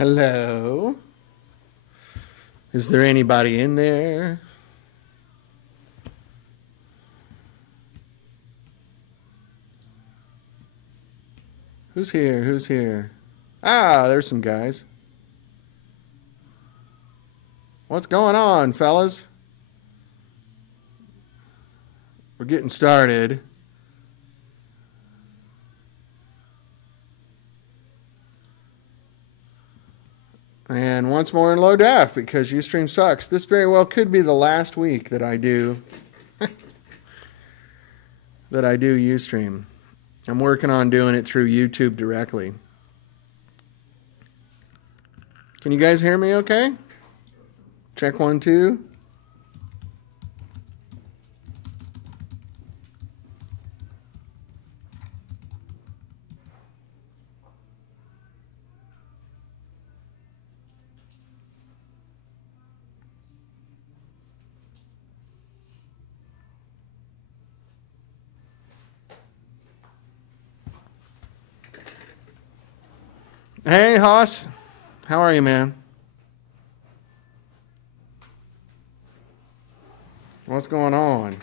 Hello? Is there anybody in there? Who's here? Who's here? Ah, there's some guys. What's going on, fellas? We're getting started. And once more in low def because Ustream sucks. This very well could be the last week that I do Ustream. I'm working on doing it through YouTube directly. Can you guys hear me okay? Check 1, 2. Hey, Haas. How are you, man? What's going on?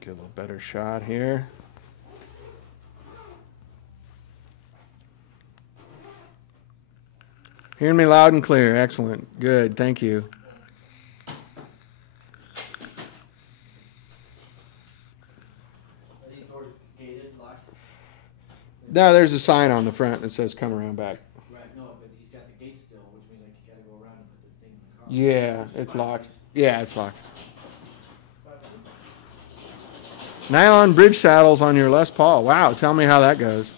Get a little better shot here. Hearing me loud and clear. Excellent. Good. Thank you. No, there's a sign on the front that says "Come around back." Right, no, but he's got the gate still, which means like you gotta go around and put the thing in the car. Yeah, it's locked. Yeah, it's locked. Nylon bridge saddles on your Les Paul. Wow, tell me how that goes.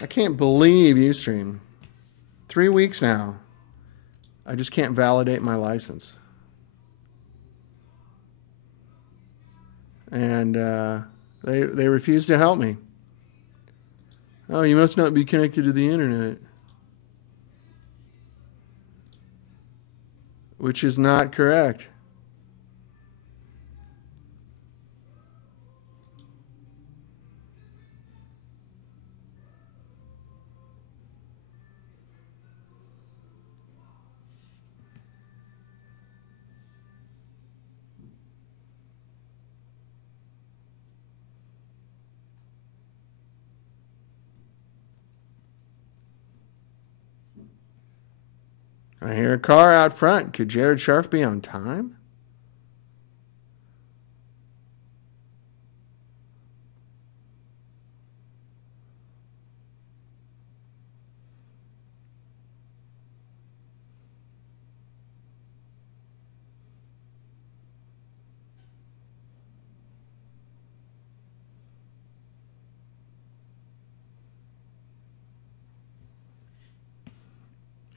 I can't believe Ustream. 3 weeks now. I just can't validate my license. And they refuse to help me. Oh, you must not be connected to the internet. Which is not correct. I hear a car out front. Could Jared Scharff be on time?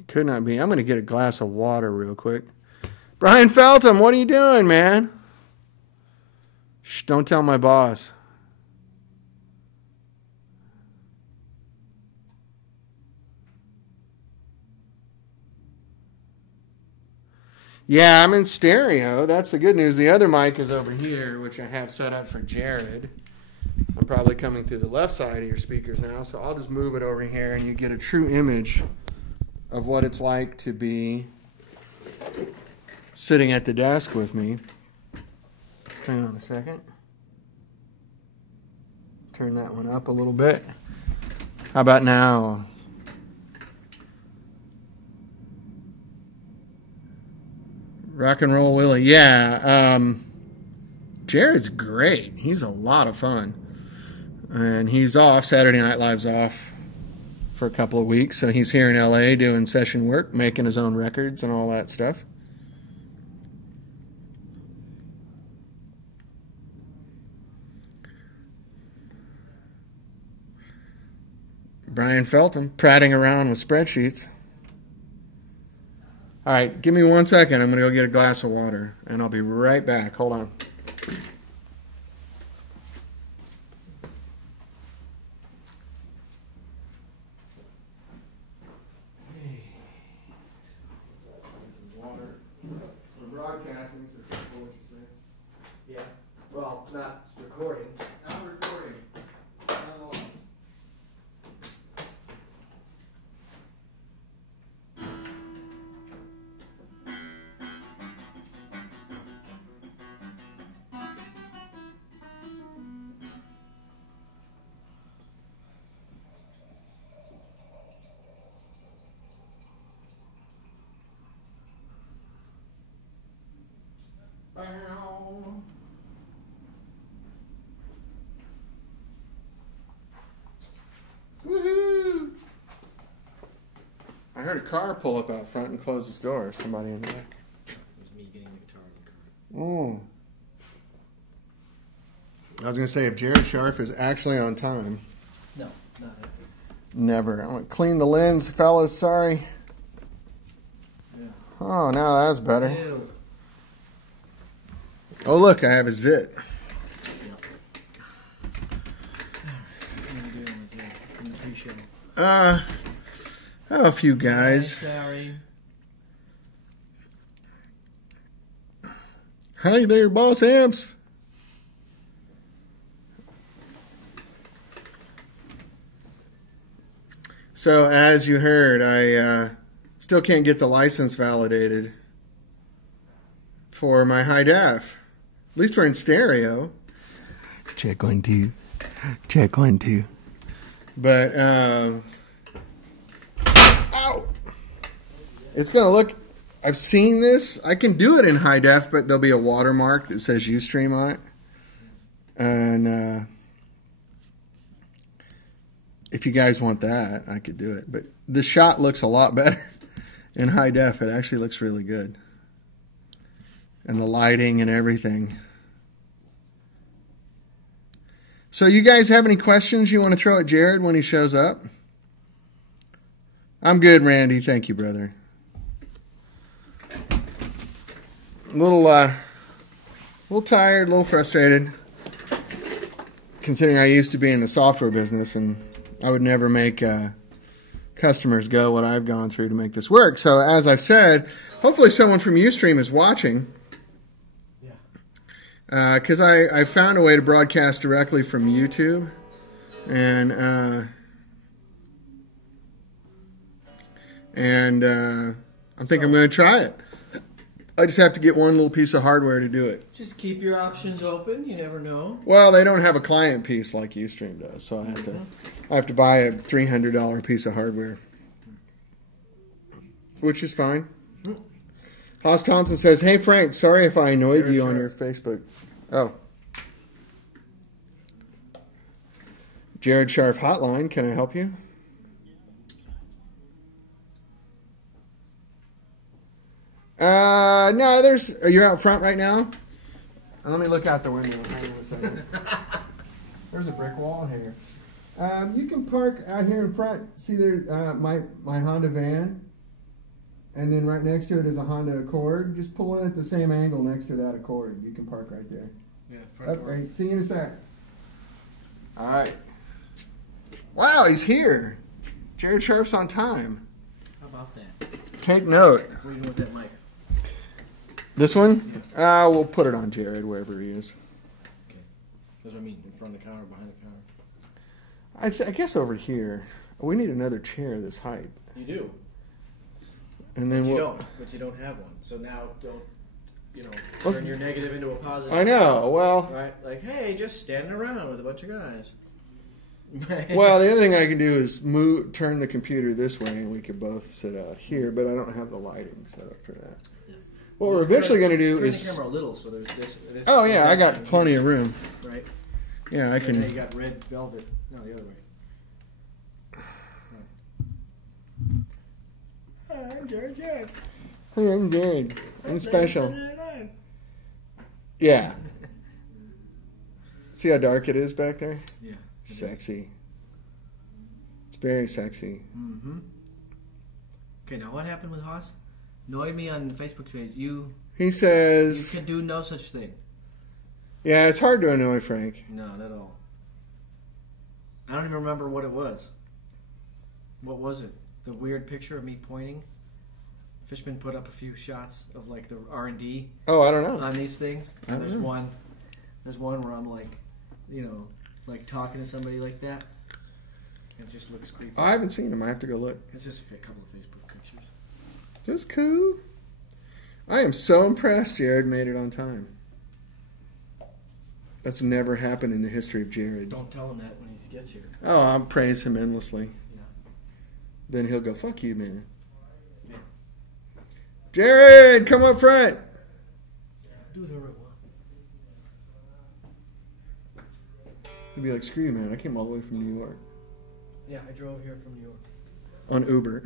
Could not be. I'm going to get a glass of water real quick. Brian Feltham, what are you doing, man? Shh, don't tell my boss. Yeah, I'm in stereo. That's the good news. The other mic is over here, which I have set up for Jared. I'm probably coming through the left side of your speakers now, so I'll just move it over here and you get a true image of what it's like to be sitting at the desk with me. Hang on a second. Turn that one up a little bit. How about now? Rock and Roll Willie. Yeah, Jared's great. He's a lot of fun. And he's off. Saturday Night Live's off for a couple of weeks, so he's here in LA doing session work, making his own records and all that stuff. Brian Feltham, prattling around with spreadsheets. All right, give me 1 second. I'm going to go get a glass of water, and I'll be right back. Hold on. heard a car pull up out front and close its door. Somebody in the back. It was me getting the guitar in the car. Oh. I was going to say, if Jared Scharff is actually on time. No, not happening. Never. I want to clean the lens, fellas. Sorry. Yeah. Oh, now that's better. Ew. Oh, look, I have a zit. Yep. What are you doing with that in the pre-show? A few guys. Sorry. Hi there, boss amps. So, as you heard, I still can't get the license validated for my high def. At least we're in stereo. Check 1 2. Check 1 2. But ow! It's gonna look. I've seen this. I can do it in high def, but there'll be a watermark that says Ustream on it. And if you guys want that, I could do it. But the shot looks a lot better in high def. It actually looks really good. And the lighting and everything. So you guys have any questions you want to throw at Jared when he shows up? I'm good, Randy. Thank you, brother. A little tired, a little frustrated. Considering I used to be in the software business and I would never make customers go what I've gone through to make this work. So as I've said, hopefully someone from Ustream is watching. Because I found a way to broadcast directly from YouTube. And I think I'm going to try it. I just have to get one little piece of hardware to do it. Just keep your options open. You never know. Well, they don't have a client piece like Ustream does, so I have to buy a $300 piece of hardware, which is fine. Haas Thompson says, "Hey Frank, sorry if I annoyed you on your Facebook." Oh, Jared Scharff hotline. Can I help you? No, you're out front right now? Let me look out the window. Hang on a second. There's a brick wall here. You can park out here in front. See, there's my Honda van. And then right next to it is a Honda Accord. Just pull in at the same angle next to that Accord. You can park right there. Yeah, front door. Right. See you in a sec. All right. Wow, he's here. Jared Scharff's on time. How about that? Take note. What are you doing with that mic? This one? We'll put it on Jared wherever he is. Okay. That's what I mean. In front of the counter, behind the counter. I guess over here. We need another chair this height. You do. And then but you don't have one. So now don't, turn your negative into a positive. I know. Well, right? Like, hey, just standing around with a bunch of guys. Well, the other thing I can do is turn the computer this way, and we could both sit out here. But I don't have the lighting set up for that. Yeah. What we're eventually going to do is turn the camera a little, so there's this. Oh yeah, I got plenty of room. Right. Yeah, I can. You got red velvet. No, the other way. I'm Jared. Hey, I'm Jared. I'm special. Yeah. See how dark it is back there? Yeah. Sexy. It's very sexy. Mm-hmm. Okay, now what happened with Haas? Annoyed me on the Facebook page. He says... You can do no such thing. Yeah, it's hard to annoy Frank. No, not at all. I don't even remember what it was. What was it? The weird picture of me pointing? Fishman put up a few shots of like the R&D. Oh, I don't know. On these things. And There's one where I'm like, like talking to somebody like that. It just looks creepy. I haven't seen him. I have to go look. It's just a couple of Facebook pictures. Just cool. I am so impressed Jared made it on time. That's never happened in the history of Jared. Don't tell him that when he gets here. Oh, I'll praise him endlessly. Yeah. Then he'll go, fuck you, man. Yeah. Jared, come up front. Do whatever I want. He'll be like, screw you, man. I came all the way from New York. Yeah, I drove here from New York. on Uber.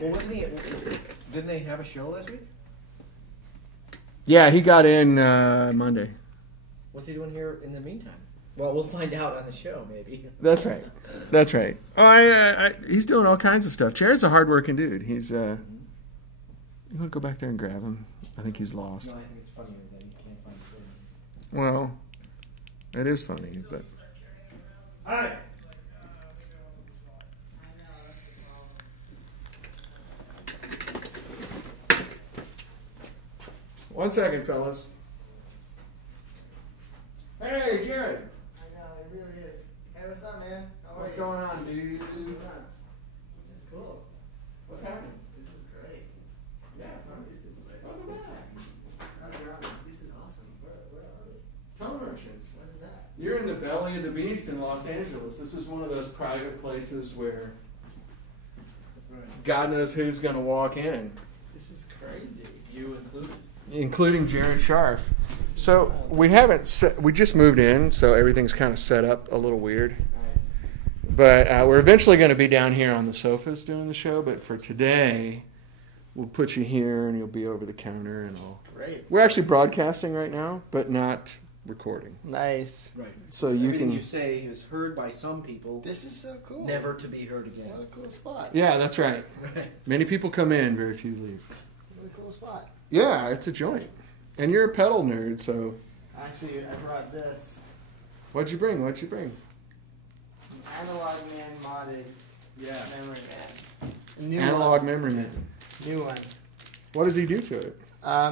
Well, wasn't he? Didn't they have a show last week? Yeah, he got in Monday. What's he doing here in the meantime? Well, we'll find out on the show, maybe. That's right. That's right. Oh, he's doing all kinds of stuff. Jared's a hard-working dude. He's. You want to go back there and grab him? I think he's lost. No, I think it's funnier that he can't find the Well, it is funny, but. All right. One second, fellas. Hey, Jared. I know, it really is. Hey, what's up, man? How What's are you? going on, dude? This is cool. What's happening? This is great. Yeah, What is this place? welcome back. This is awesome. Where are we? Tunnel Merchants. What is that? You're in the belly of the beast in Los Angeles. This is one of those private places where God knows who's going to walk in, This is crazy. You included. including Jared Scharff. So we just moved in, so everything's kind of set up a little weird. Nice. But we're eventually going to be down here on the sofas doing the show. But for today, we'll put you here, and you'll be over the counter, and all. Great. We're actually broadcasting right now, but not recording. Nice. Right. So you Everything can. you say is heard by some people, This is so cool. never to be heard again. What a cool spot. Yeah, that's right. Right. Many people come in, very few leave. What a cool spot. Yeah, it's a joint. And you're a pedal nerd, so Actually, I brought this. what'd you bring? What'd you bring? Analog Man modded Yeah. Memory Man. A new Analog Memory Man. one. New one. What does he do to it?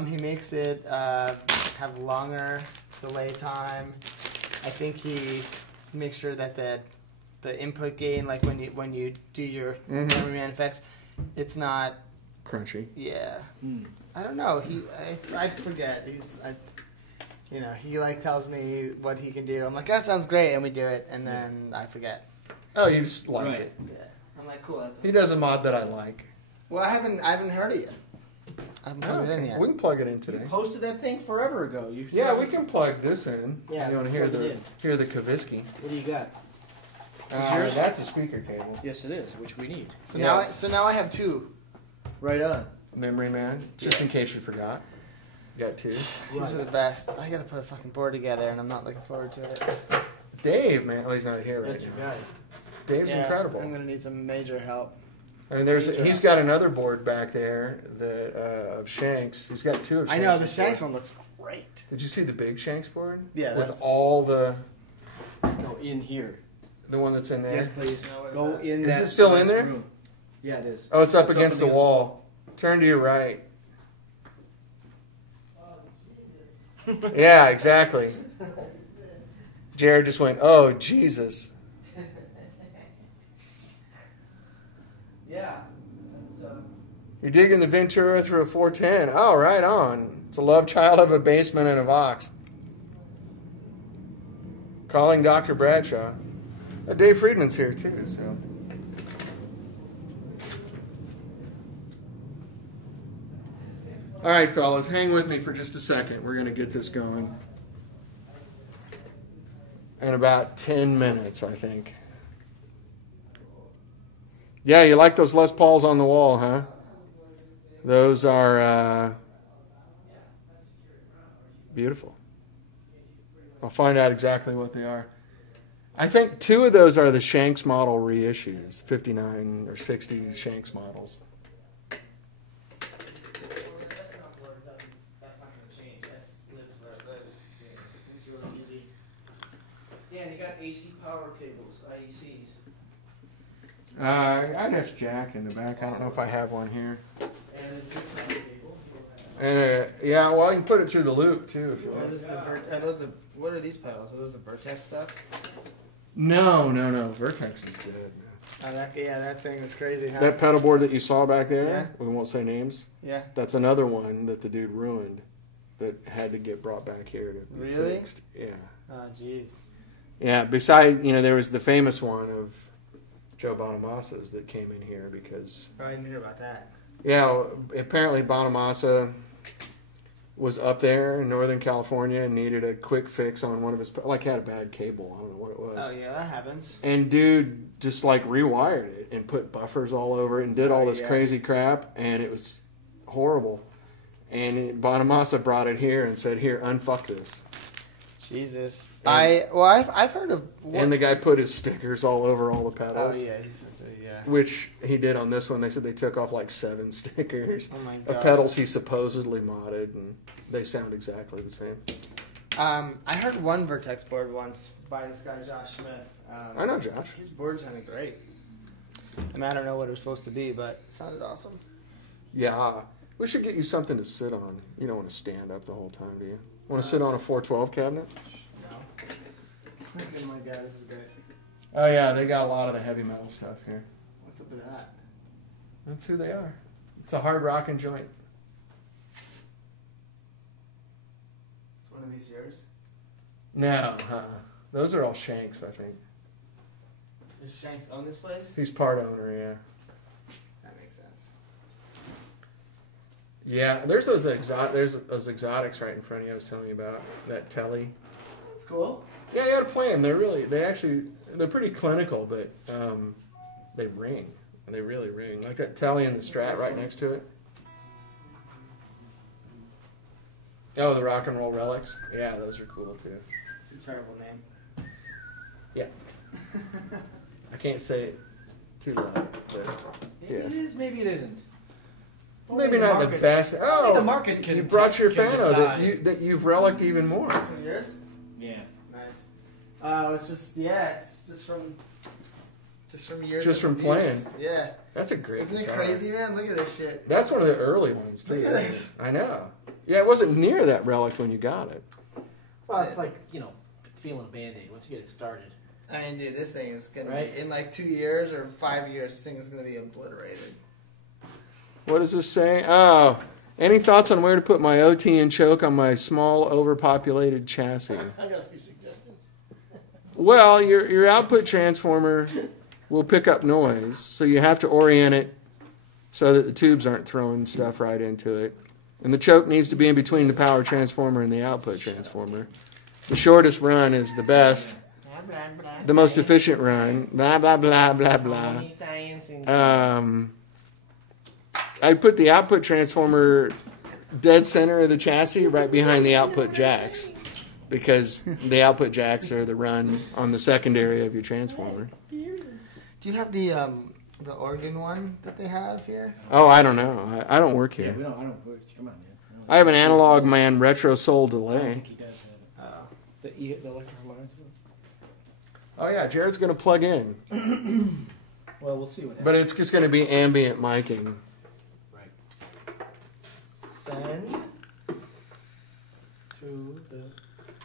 He makes it have longer delay time. I think he makes sure that the input gain, like when you do your Memory Man effects, it's not. Crunchy. Yeah. Mm. I don't know. I forget. He like tells me what he can do. I'm like, that sounds great, and we do it, and then I forget. Oh, you just like Right. it. Yeah. I'm like, cool. That's He does a mod that I like. well, I haven't heard it yet. I haven't plugged it in yet. We can plug it in You today. posted that thing forever ago. You Yeah, we can plug this in. Yeah, You want to plug it in. hear the Kaviski? What do you got? Uh, that's a speaker cable. Yes, it is, which we need. So Yes. now I have two. Right on. Memory Man, just in case you forgot. You got two. These are the best. I gotta put a fucking board together, and I'm not looking forward to it. Dave, man. Oh, he's not here right That's your now. guy. Dave's Yeah, incredible. I'm gonna need some major help. And he's got another board back there that of Shanks. He's got two of I Shanks. know the Shanks one looks great. Did you see the big Shanks board? Yeah, With that's- all the Go in here. one that's in there. Yes, please. Now, what is Go that? in Is that it still in nice there? room. Yeah, it is. Oh, it's up against the wall. Turn to your right. Yeah, exactly. Jared just went, "Oh, Jesus." Yeah. You're digging the Ventura through a 410. Oh, right on. It's a love child of a basement and a Vox. Calling Dr. Bradshaw. Dave Friedman's here too, so. All right, fellas, hang with me for just a second. We're going to get this going. In about 10 minutes, I think. Yeah, you like those Les Pauls on the wall, huh? Those are beautiful. I'll find out exactly what they are. I think two of those are the Shanks model reissues, 59 or 60 Shanks models. That's not gonna change. That just lives where it lives. It's really easy. Yeah, and you got AC power cables, IECs. I got jack in the back. I don't know if I have one here. And a zip power cable. And yeah, well, you can put it through the loop too if you What want. is what are these pedals? Are those the Vertex stuff? No. Vertex is good. Oh, that thing is crazy, huh? That pedal board that you saw back there, Yeah. we won't say names. Yeah. That's another one that the dude ruined that had to get brought back here to be Really? fixed. Yeah. Oh, jeez. Yeah, besides, there was the famous one of Joe Bonamassa's that came in here because, Oh, I didn't hear about that. yeah, apparently Bonamassa was up there in Northern California and needed a quick fix on one of his, like had a bad cable. I don't know what it was. Oh yeah, that happens. And dude just like rewired it and put buffers all over it and did all this crazy crap, and it was horrible. And Bonamassa brought it here and said, "Here, unfuck this." Jesus. And, I've heard of. And the guy put his stickers all over all the pedals. Oh yeah, he said so. Yeah. Which he did on this one. They said they took off like 7 stickers Oh my god. of pedals he supposedly modded, and they sound exactly the same. I heard one Vertex board once by this guy Josh Smith. I know Josh. His board sounded great. I mean, I don't know what it was supposed to be, but it sounded awesome. Yeah, we should get you something to sit on. You don't want to stand up the whole time, do you? Want to sit on a 412 cabinet? No. Oh my god, this is great. Oh yeah, they got a lot of the heavy metal stuff here. What's up with that? That's who they are. It's a hard rocking joint. It's one of these yours? No, those are all Shanks, I think. Does Shanks own this place? He's part owner, yeah. That makes sense. Yeah, there's those exotics right in front of you I was telling you about. That Telly. That's cool. Yeah, you gotta play them. They're pretty clinical, but they ring. They really ring. Like that Telly and the Strat right next to it. Oh, the Rock and Roll Relics. Yeah, those are cool too. It's a terrible name. Yeah. I can't say it too loud, but Maybe yes. it is, maybe it isn't. Maybe not the best. Oh, the market can you brought your can Fano decide. that you've relicked even more. This one yours? Yeah. Nice. It's just from years. Just of from abuse. playing. Yeah. That's a great Isn't it guitar. crazy, man? Look at this shit. That's one of the early ones too. Look at isn't it? this. I know. Yeah, it wasn't near that relic when you got it. Well, it's like, feeling a Band-Aid once you get it started. I mean, dude, this thing is gonna Right? be in like 2 years or 5 years. This thing is gonna be obliterated. What does this say? Oh, any thoughts on where to put my OT and choke on my small, overpopulated chassis? I got a few suggestions. Well, your output transformer will pick up noise, so you have to orient it so that the tubes aren't throwing stuff right into it. And the choke needs to be in between the power transformer and the output transformer. The shortest run is the best. The most efficient run. Blah, blah, blah, blah, blah. I put the output transformer dead center of the chassis right behind the output jacks, because the output jacks are the run on the secondary of your transformer. Do you have the organ one that they have here? Oh, I don't know. I don't work here. I don't come on, man. I have an Analog Man Retro Soul I don't Delay. think he does have it. The electric harmonics. Oh yeah, Jared's going to plug in, Well, we'll see what happens. but it's just going to be ambient miking. Right. Send to the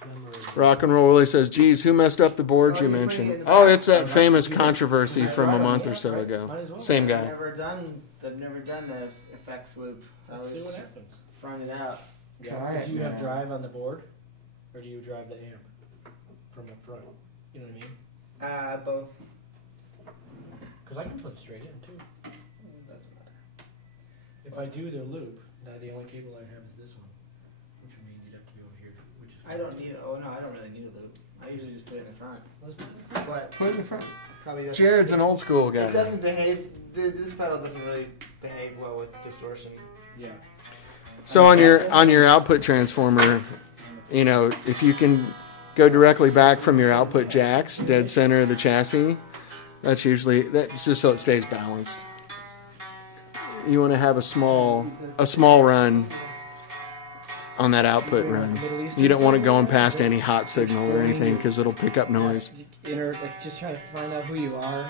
memory. Rock and Roll Willie says, "Geez, who messed up the boards you mentioned?" Oh, it's that famous controversy from a month or so ago. Same guy. I've never done the effects loop. Let's see what happens. Trying it out. Try it, Do you have man. drive on the board, or do you drive the amp from up front? You know what I mean? Both. Because I can put it straight in too. It doesn't matter. If I do the loop, the only cable I have is this one, which would mean you'd have to be over here. Which is I don't need. Oh no, I don't really need a loop. I usually just put it in the front. Let's put it. But Put it in the front. probably doesn't. Jared's an old school It guy. doesn't behave. This pedal doesn't really behave well with distortion. Yeah. So on your output transformer, if you can go directly back from your output jacks, dead center of the chassis, that's just so it stays balanced. You want to have a small run on that output run. You don't want it going past any hot signal or anything, because it'll pick up noise. Just trying to find out who you are,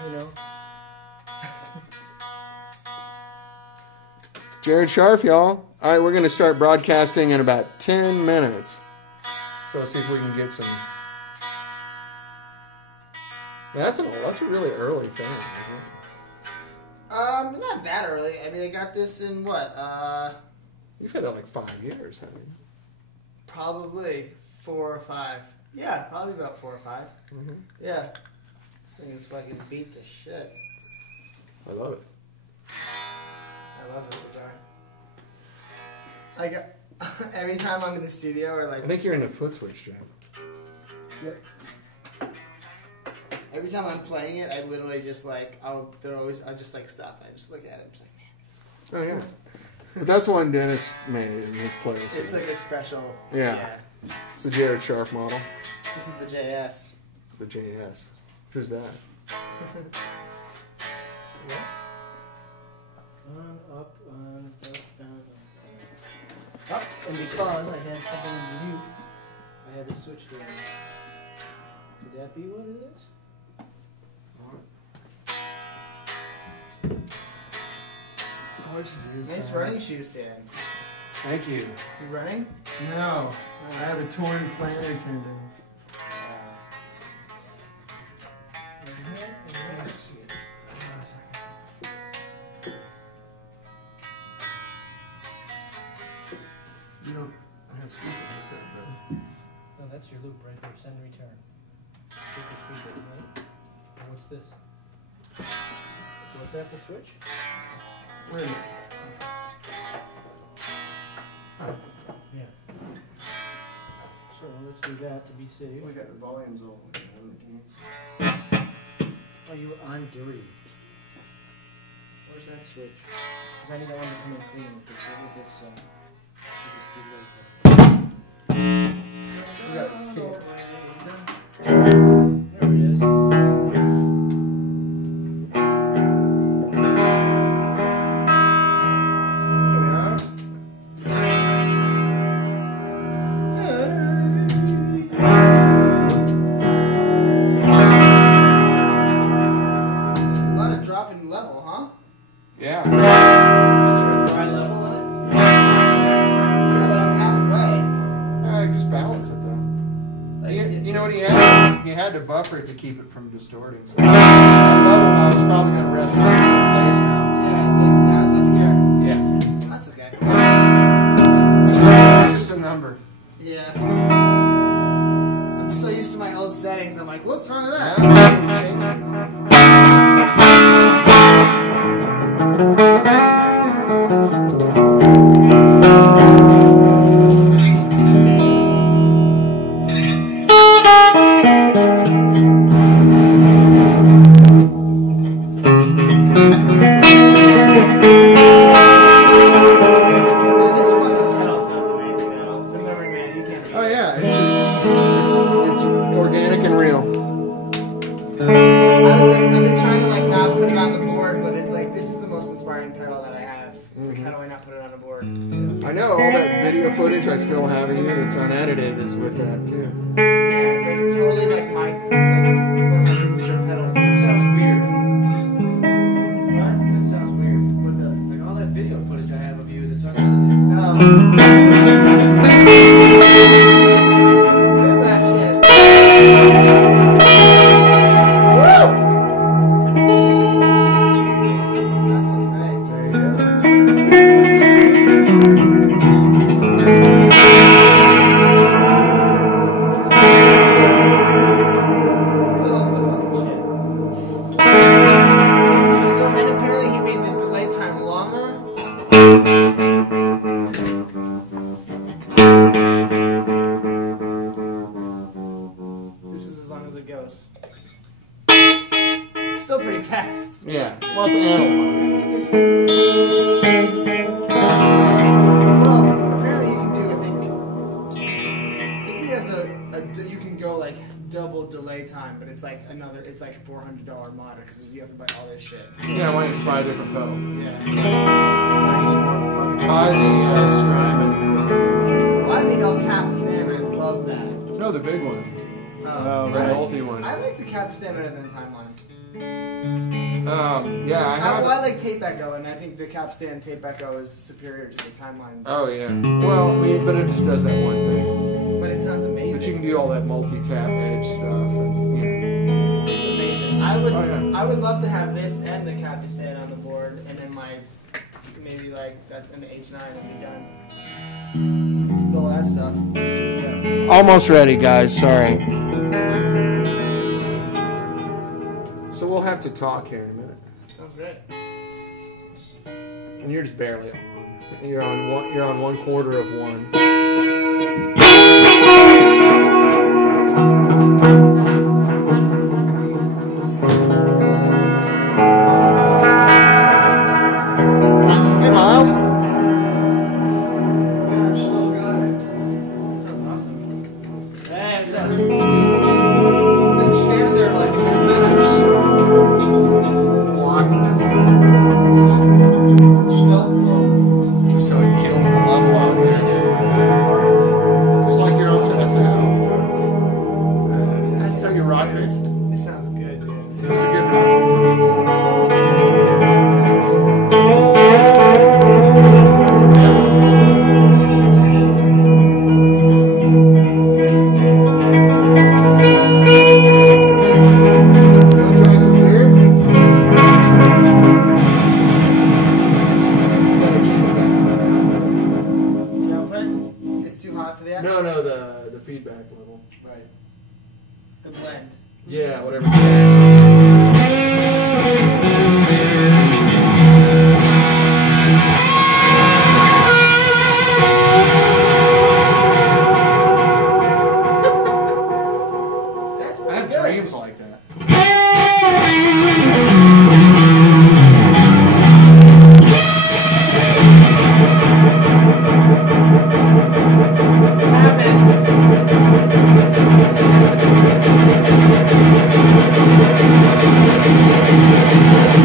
Jared Scharff, y'all. All right, we're going to start broadcasting in about 10 minutes. So let's see if we can get some. That's a really early thing, isn't it? Not that early. I mean, I got this in what? You've had that like 5 years, haven't you? Probably 4 or 5. Yeah, probably about 4 or 5. Mm-hmm. Yeah. This thing is fucking beat to shit. I love it. I love it. Every time I'm in the studio or like... I think you're in the foot switch, Jim. Yep. Every time I'm playing it, I literally just like, I'll just like stop and I just look at it and just like, man, this is cool. Oh, yeah. But that's one Dennis made in his playlist. It's like a special... Yeah. It's the Jared Scharff model. This is the JS. The JS. Who's that? Yeah. On, up, down. Up, and because I had something mute, I had to switch there. Could that be what it is? Nice running shoes, Dan. Thank you. You running? No, I have a torn plantar tendon. Let's see. You don't have speaker like that, brother. No, that's your loop right there. Send and return. Speaker, right? And what's this? Was that the switch? Wait a minute. Oh. Yeah. So let's do that to be safe. We got the volumes all the way down the gains. Oh, you were on three. Where's that switch? Because I need that one to come in clean. Because look at this. We got the There it is. Yeah. Is there a dry level in it? Yeah, but I'm halfway. Just balance it though. You know what he had? He had to buffer it to keep it from distorting. So that level now is probably going to rest in place now. Yeah, it's up here. Yeah. That's okay. It's just a number. Yeah. I'm so used to my old settings. I'm like, what's wrong with that? Now I need to change it. Oh yeah, it's just it's organic and real. I've been trying to like not put it on the board, but it's like this is the most inspiring pedal that I have. It's like, how do I not put it on the board? I know all that video footage I still have here that's unedited is with that too. Yeah, it's like totally like one of my signature pedals. That sounds weird. What? That sounds weird. What does? Like all that video footage I have of you that's unedited. What is that shit? Woo! That's what's right. There you go. This pedal's the fucking shit. So, and apparently he made the delay time longer. This is as long as it goes. It's still pretty fast. Yeah. Well, it's analog. Well, apparently you can do, I think he has you can go like double delay time, but it's like it's like a $400 mod because you have to buy all this shit. Yeah, why don't you try a different pedal? Yeah. Buy the Strymon. Well, I think El Capistan, I love that. No, the big one. Oh, The right. multi one. I like the Capistan better than the Timeline. Yeah, I have. I like Tape Echo, and I think the Capistan Tape Echo is superior to the Timeline. Oh yeah. Well, I mean, but it just does that one thing. But it sounds amazing. But you can do all that multi-tap edge stuff, and yeah. It's amazing. I would love to have this and the Capistan on the board, and then my maybe like that and the H9 and be done. With all that stuff. Yeah. Almost ready, guys. Sorry. So we'll have to talk here in a minute. Sounds great. And you're just barely on. You're on 1/4 of one. Hey, Miles. Yeah, I've still got it. Sounds awesome. Hey, what's up? Been standing there like 10 minutes. Block this. Stealth mode. Just so it kills the level out here. Just like your own set of sound. That's like a rock face. It sounds good, dude. It's a good rock face. Wanna try some beer? You gotta change that. The output? It's too hot for the output? No, the feedback level. Right. The blend. Yeah, whatever. That's I pretty have good. dreams like that.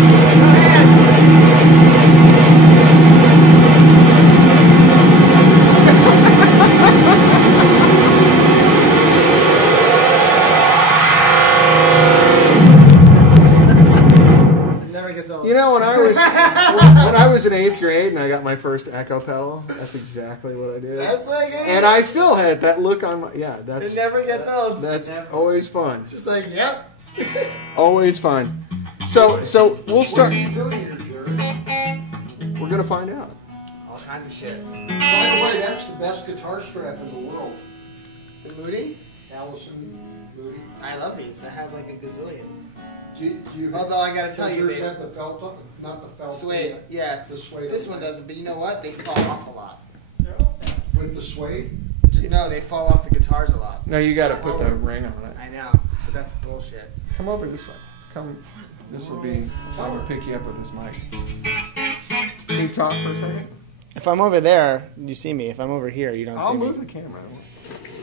What happens? It never gets old. You know, when I was in 8th grade and I got my first echo pedal, that's exactly what I did. That's like it. And I still had that look on my that's It never gets old. that's Never. always fun. It's just like, yep. Always fun. So we'll What start. are you doing here, Jared? We're gonna find out. All kinds of shit. By the way, that's the best guitar strap in the world. The Moody? Allison Moody. I love these. I have like a gazillion. Do you Although I gotta tell does you, yours they have the felt on, not the felt. suede. Yeah. The suede. This on one the- doesn't, but you know what? They fall off a lot. With the suede? No, they fall off the guitars a lot. No, you got to put the ring on it. I know, but that's bullshit. Come over this way. Come. This will be. I will pick you up with this mic. Can you talk for a second? If I'm over there, you see me. If I'm over here, you don't I'll see move me. the camera.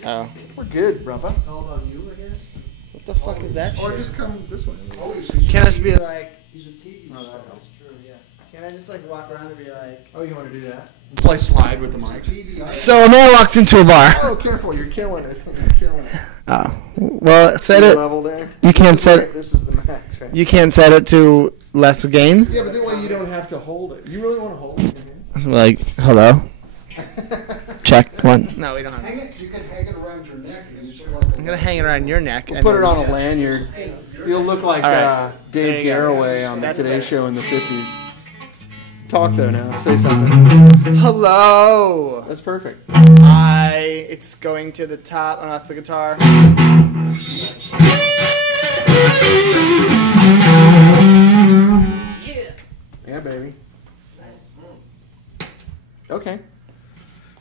Oh. We're good, brother. It's all about you, I guess? What the fuck is that Or shit? just come this way. Always. Can't I just be like... He's a TV Oh, star. that True, yeah. Can't I just like walk around and be like... Oh, you want to do that? Play slide with the mic. TV. So a man walks into a bar. Oh, careful! You're killing it. You're killing it. Oh. Well, set See the it... level there. You can't set it... This is the max, right? You can't set it to less gain? Yeah, but that way you don't have to hold it. You really want to hold it? I'm like, hello? Check. One. No, we don't have Hang it, you can hang it around your neck. And it's like I'm going to hang it around your neck. We'll and put it then- on a lanyard. You'll look like All right. There Dave you go. Garroway on the That's Today better. Show in the 50s. Talk though now. Say something. Hello! That's perfect. It's going to the top. Oh, that's the guitar. Yeah, baby. Nice. Okay.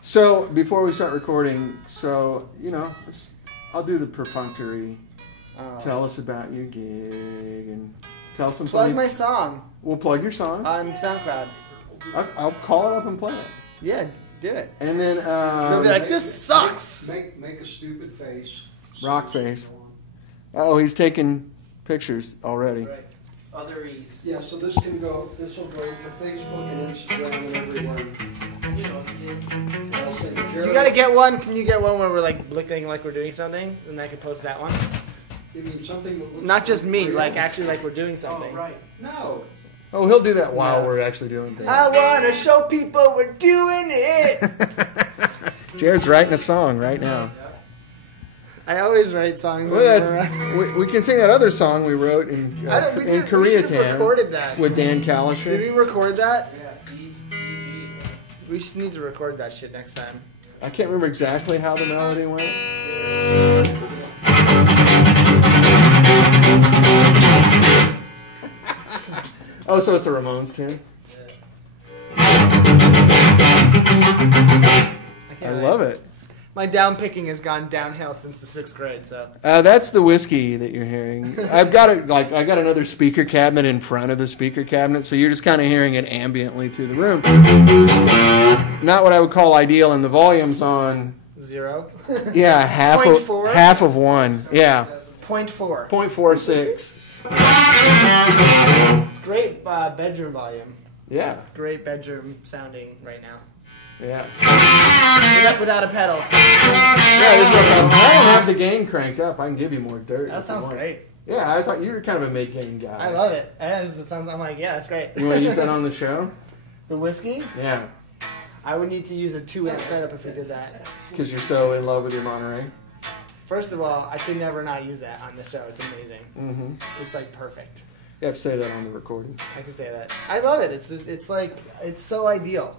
So before we start recording, I'll do the perfunctory. Tell us about your gig and tell some Plug funny. my song We'll plug your song. on SoundCloud. I'll call it up and play it. Yeah, do it. And then They'll be like, this sucks! Make a stupid face. Rock face. Oh, he's taking pictures already. Right. Other E's. Yeah, so this will go to Facebook and Instagram and everywhere. You know, kids. I'll say, You Jared, gotta get one. Can you get one where we're like looking like we're doing something? And I can post that one. You mean something that looks Not just me, real? like actually like we're doing something. No. Oh, he'll do that while Yeah. we're actually doing things. I wanna show people we're doing it! Jared's writing a song right now. I always write songs. Well, we can sing that other song we wrote in We Koreatown should have recorded that. with Dan Did we Kalisher. record that? Yeah, CG. We should need to record that shit next time. I can't remember exactly how the melody went. Oh, so it's a Ramones tune? Yeah. I love it. My down picking has gone downhill since the 6th grade. So that's the whiskey that you're hearing. I got another speaker cabinet in front of the speaker cabinet, so you're just kind of hearing it ambiently through the room. Not what I would call ideal, and the volume's on 0. Yeah, half of 1. Yeah, 0.4. 0.46. It's great bedroom volume. Yeah. Great bedroom sounding right now. Yeah. Without a pedal. Yeah, there's no problem. I don't have the gain cranked up. I can give you more dirt. That sounds great. Yeah, I thought you were kind of a mid-gain guy. I love it. I'm like, yeah, that's great. You want to use that on the show? The whiskey? Yeah. I would need to use a 2-amp setup if we did that. Because you're so in love with your Monterey? First of all, I could never not use that on the show. It's amazing. Mm-hmm. It's like perfect. You have to say that on the recording. I can say that. I love it. It's so ideal.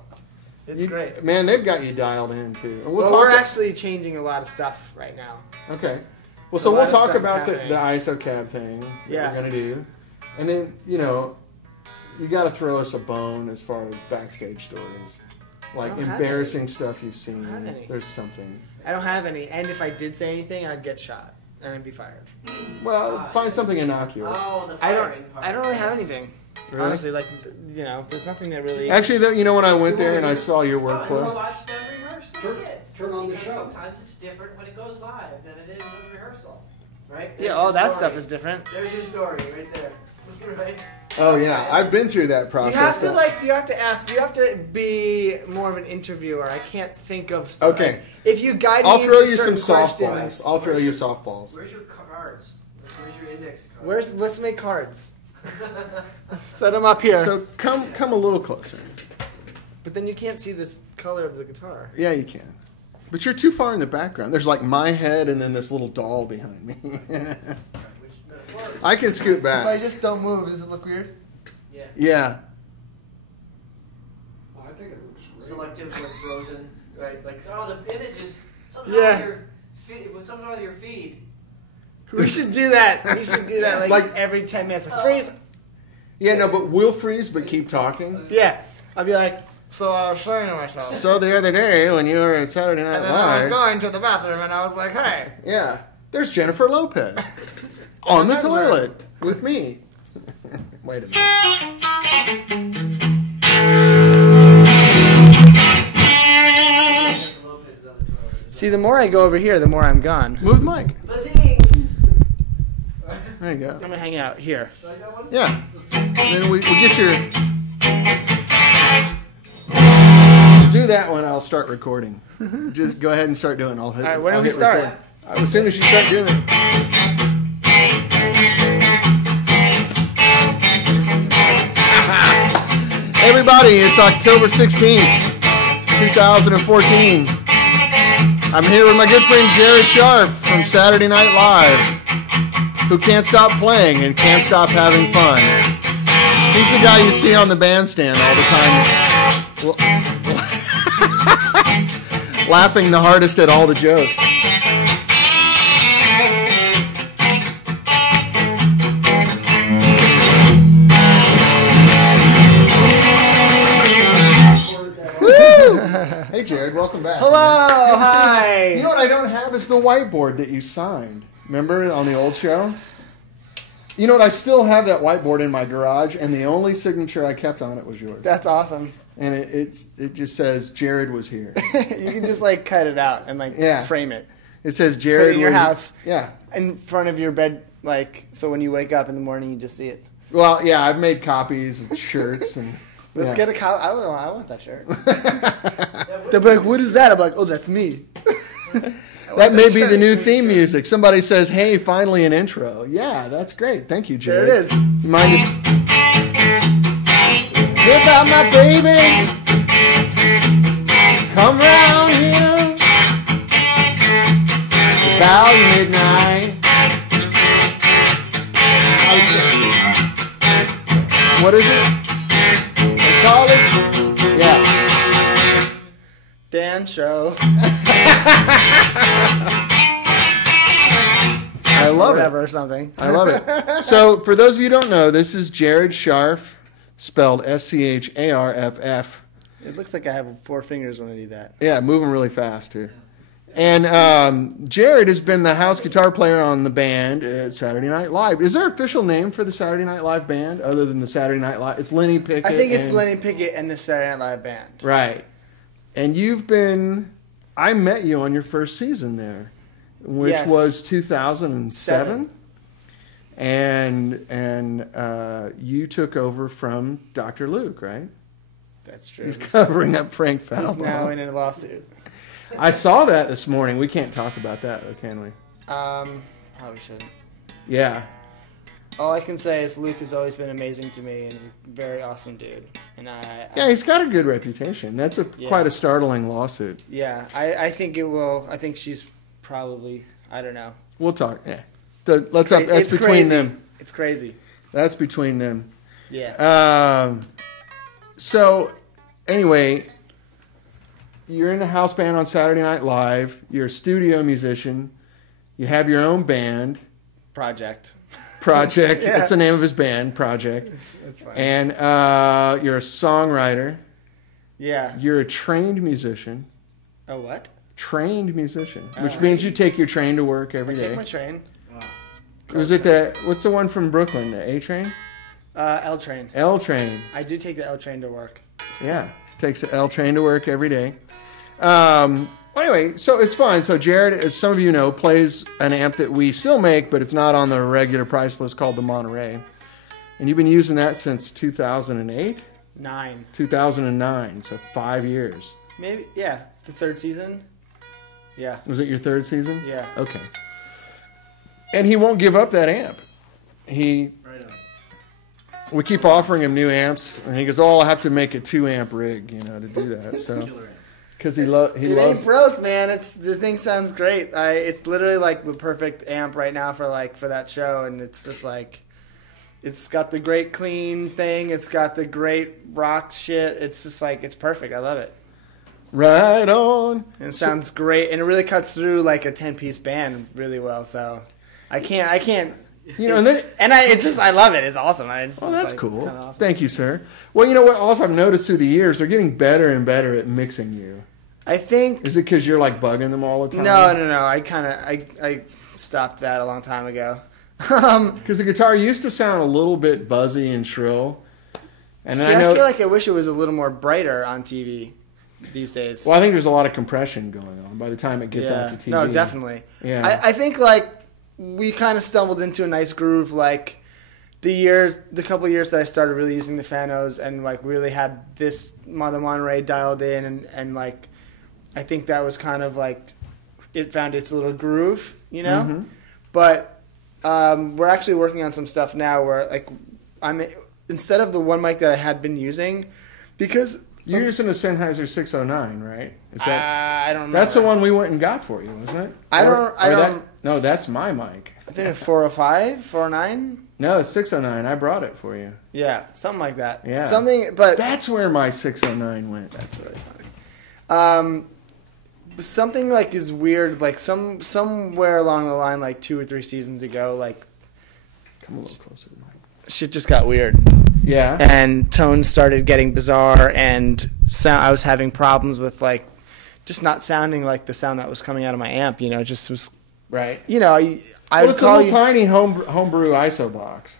It's great. Man, they've got you dialed in, too. And we're actually changing a lot of stuff right now. Okay. Well, so we'll talk about the happening. ISO cab thing that we're going to do. And then, you got to throw us a bone as far as backstage stories. Like embarrassing stuff you've seen. I don't have any. There's something. I don't have any. And if I did say anything, I'd get shot. And I'd be fired. Well, find something innocuous. Oh, the I firing part. don't really have anything. Really? Honestly, there's nothing that really... Actually, when I went there and I saw your workflow... Watch them rehearse the skits. Turn on the Because show. Sometimes it's different when it goes live than it is in rehearsal. Right? Yeah, all that stuff is different. There's your story right there. Right? Oh, yeah. I've been through that process. You have to be more of an interviewer. I can't think of stuff. Okay. If you guide I'll me throw into you some certain softballs. questions- I'll throw you softballs. Where's your cards? Where's your index card? Let's make cards. Set them up here. So come a little closer. But then you can't see this color of the guitar. Yeah, you can. But you're too far in the background. There's like my head and then this little doll behind me. I can scoot If I back. just don't move, does it look weird? Yeah. Yeah. I think it looks great. Selective, like frozen, right? Like, the images. Something Yeah. wrong with your feed. Something wrong with your feed. We should do that. We should do that Like- every 10 minutes. Freeze. Yeah, no, but we'll freeze but keep talking. Yeah. I'll be like, so I was saying to myself. So the other day when you were at Saturday Night And then I was Live, going to the bathroom and I was like, hey. yeah, there's Jennifer Lopez on the toilet with me. Wait a minute. See, the more I go over here, the more I'm gone. Move the mic. Buzzing. There you go. I'm going to hang out here. Yeah. And then we'll get your... Do that when I'll start recording. Just go ahead and start doing it. All right, when do we start? As soon as you start doing it. Everybody, it's October 16th, 2014. I'm here with my good friend Jared Scharff from Saturday Night Live, who can't stop playing and can't stop having fun. He's the guy you see on the bandstand all the time, laughing the hardest at all the jokes. Hey Jared, welcome back. Hello, hi. You know what I don't have is the whiteboard that you signed. Remember on the old show? You know what? I still have that whiteboard in my garage, and the only signature I kept on it was yours. That's awesome. And it just says Jared was here. You can just cut it out and frame it. It says Jared Put it in your was house. Yeah. In front of your bed, so when you wake up in the morning, you just see it. Well, yeah, I've made copies with shirts and. Let's get a copy. I want that shirt. They'll be like, "What is that?" I'm like, "Oh, that's me." That may be the new theme music. Somebody says, "Hey, finally an intro." Yeah, that's great. Thank you, Jared. There it is. You mind if... Hear about my baby? Come round here about midnight. What is it? They call it? Yeah. Dan Show. I love Whatever it. or something. I love it. So, for those of you who don't know, this is Jared Scharff, spelled Scharff. It looks like I have 4 fingers when I do that. Yeah, moving really fast too. And Jared has been the house guitar player on the band at Saturday Night Live. Is there an official name for the Saturday Night Live band other than the Saturday Night Live? It's Lenny Pickett. I think it's Lenny Pickett and the Saturday Night Live band. Right. And I met you on your first season there, which was 2007. And you took over from Dr. Luke, right? That's true. He's covering up Frank Falvo. He's now in a lawsuit. I saw that this morning. We can't talk about that, though, can we? Probably shouldn't. Yeah. All I can say is Luke has always been amazing to me, and he's a very awesome dude. And yeah, he's got a good reputation. That's quite a startling lawsuit. Yeah, I think it will. I think she's probably. I don't know. We'll talk. Yeah. That's between crazy. them. It's crazy. That's between them. Yeah. So, anyway, you're in the house band on Saturday Night Live. You're a studio musician. You have your own band. Project. Yeah. That's the name of his band, Project. That's fine. And you're a songwriter. Yeah. You're a trained musician. A what? Trained musician, which means you take your train to work every day. I take my train. Was it what's the one from Brooklyn, the A train? L train. L train. I do take the L train to work. Yeah, takes the L train to work every day. Anyway, so it's fun. So Jared, as some of you know, plays an amp that we still make, but it's not on the regular price list, called the Monterey. And you've been using that since 2008? 2009, so 5 years. Maybe, yeah. The 3rd season? Yeah. Was it your 3rd season? Yeah. Okay. And he won't give up that amp. We keep offering him new amps, and he goes, "Oh, I'll have to make a 2-amp rig, to do that." So, because he loves. It ain't broke, man. This thing sounds great. It's literally like the perfect amp right now for that show, and it's just like, it's got the great clean thing. It's got the great rock shit. It's just like, it's perfect. I love it. Right on. And it sounds great, and it really cuts through like a 10-piece band really well. So, I can't. I love it. It's awesome. That's cool. Awesome. Thank you, sir. Well, you know what? Also, I've noticed through the years they're getting better and better at mixing you. I think. Is it because you're like bugging them all the time? No. I stopped that a long time ago. Because the guitar used to sound a little bit buzzy and shrill. And I feel like I wish it was a little more brighter on TV these days. Well, I think there's a lot of compression going on by the time it gets out to TV. No, definitely. Yeah. I think we kind of stumbled into a nice groove, like the couple of years that I started really using the Fanos and like really had the Monterey dialed in, and like I think that was kind of like it found its little groove, Mm-hmm. But we're actually working on some stuff now where like instead of the one mic that I had been using, because you're using the Sennheiser 609, right? Is that I don't remember. That's the one we went and got for you, wasn't it? I don't. No, that's my mic. I think it's 405, 409. No, it's 609. I brought it for you. Yeah, something like that. Yeah, but that's where my 609 went. That's really funny. Something like is weird. Like somewhere along the line, like 2 or 3 seasons ago, like come a little closer to the mic. Shit just got weird. Yeah. And tones started getting bizarre, and I was having problems with like just not sounding like the sound that was coming out of my amp. It just was right. I would it's call a little tiny homebrew ISO box.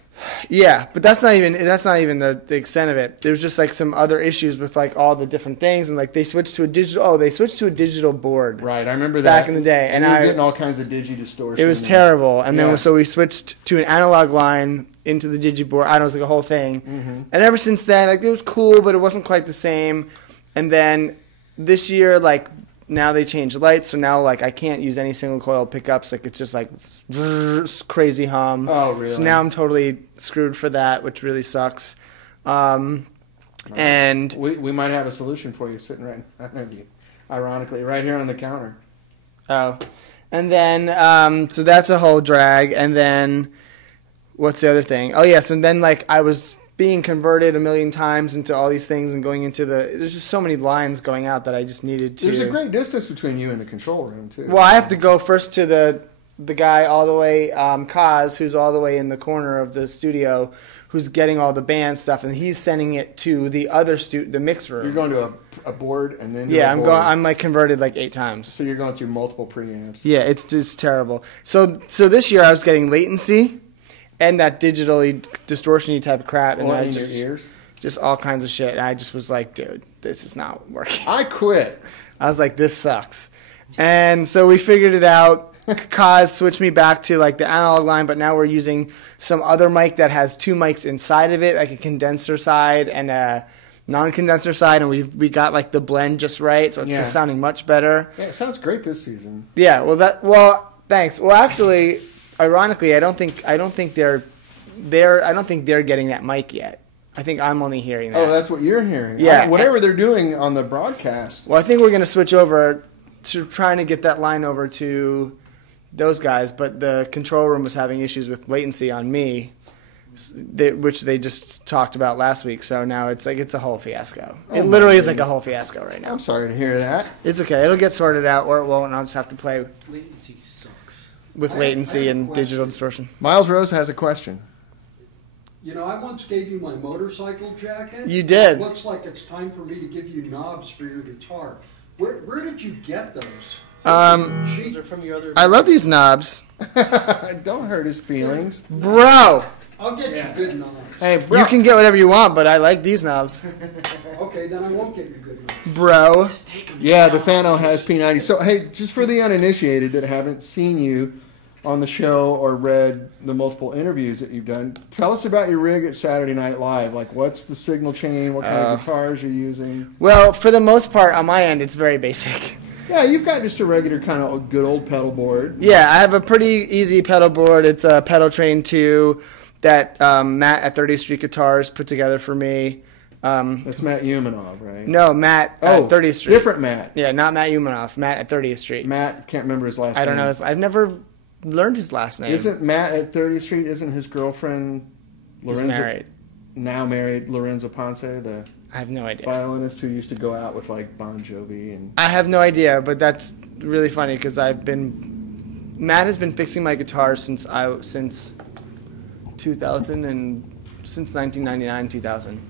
Yeah, but that's not even the extent of it. There was just like some other issues with like all the different things, and like they switched to a digital board. Right, I remember that back in the day, and I was getting all kinds of digi distortion. It was terrible, and then so we switched to an analog line into the digi board. I know, it was like a whole thing, and ever since then, like it was cool, but it wasn't quite the same. And then this year, like now they changed lights, so now like I can't use any single coil pickups. Like it's just like crazy hum. Oh, really? So now I'm totally screwed for that, which really sucks. And we might have a solution for you sitting right in front of you, ironically, right here on the counter. Oh, and then so that's a whole drag. And then what's the other thing? Oh yes, and then like I was being converted a million times into all these things and going into there's just so many lines going out that I just needed to. There's a great distance between you and the control room too. Well, I have to go first to the the guy all the way, Kaz, who's all the way in the corner of the studio, who's getting all the band stuff, and he's sending it to the other the mix room. You're going to a board and then yeah, I'm like converted like 8 times. So you're going through multiple preamps. Yeah, it's just terrible. So this year I was getting latency and that digitally distortion-y type of crap, and in your ears, just all kinds of shit. And I just was like, dude, this is not working. I quit. I was like, this sucks. And so we figured it out. Kaz switched me back to like the analog line, but now we're using some other mic that has 2 mics inside of it, like a condenser side and a non-condenser side, and we got like the blend just right, so it's just sounding much better. Yeah, it sounds great this season. Yeah, well, thanks. Well, actually, ironically, I don't think they're getting that mic yet. I think I'm only hearing that. Oh, that's what you're hearing. Yeah, whatever they're doing on the broadcast. Well, I think we're going to switch over to trying to get that line over to those guys, but the control room was having issues with latency on me, which they just talked about last week. So now it's a whole fiasco. It literally is like a whole fiasco right now. I'm sorry to hear that. It's okay. It'll get sorted out, or it won't, and I'll just have to play Latency sucks. with latency and digital distortion. Miles Rose has a question. You know, I once gave you my motorcycle jacket. You did. It looks like it's time for me to give you knobs for your guitar. Where did you get those? Those are from your other. I love these knobs. Don't hurt his feelings. Bro! I'll get you good knobs. Hey, bro. You can get whatever you want, but I like these knobs. Okay, then I won't get you good knobs. Bro. Yeah, the Fano has P90. So, hey, just for the uninitiated that haven't seen you on the show or read the multiple interviews that you've done, tell us about your rig at Saturday Night Live. Like, what's the signal chain? What kind of guitars you're using? Well, for the most part, on my end, it's very basic. Yeah, you've got just a regular kind of good old pedal board. Yeah, I have a pretty easy pedal board. It's a Pedal Train 2 that Matt at 30th Street Guitars put together for me. That's Matt Umanov, right? No, Matt at 30th Street. Different Matt. Yeah, not Matt Umanoff. Matt at 30th Street. Matt, can't remember his last name. I don't know. I've never learned his last name. Isn't Matt at 30th Street, isn't his girlfriend Lorenzo? He's married. Now married, Lorenzo Ponce, the I have no idea. violinist who used to go out with like Bon Jovi and. I have no idea, but that's really funny because Matt has been fixing my guitar since 2000 and since 1999, 2000.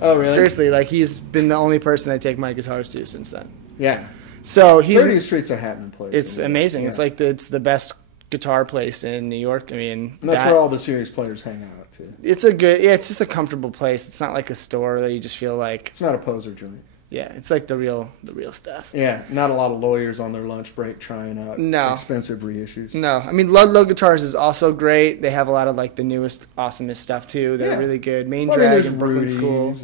Oh, really? Seriously, like he's been the only person I take my guitars to since then. Yeah. So he's 30th Street's a happening place. It's amazing. Yeah. It's like it's the best guitar place in New York. I mean, and that's where all the serious players hang out too. It's it's just a comfortable place. It's not like a store that you just feel like. It's not a poser joint. Yeah, it's like the real stuff. Yeah, not a lot of lawyers on their lunch break trying out expensive reissues. No, I mean Ludlow Guitars is also great. They have a lot of like the newest, awesomest stuff too. They're really good. Main Drag and Brooklyn School.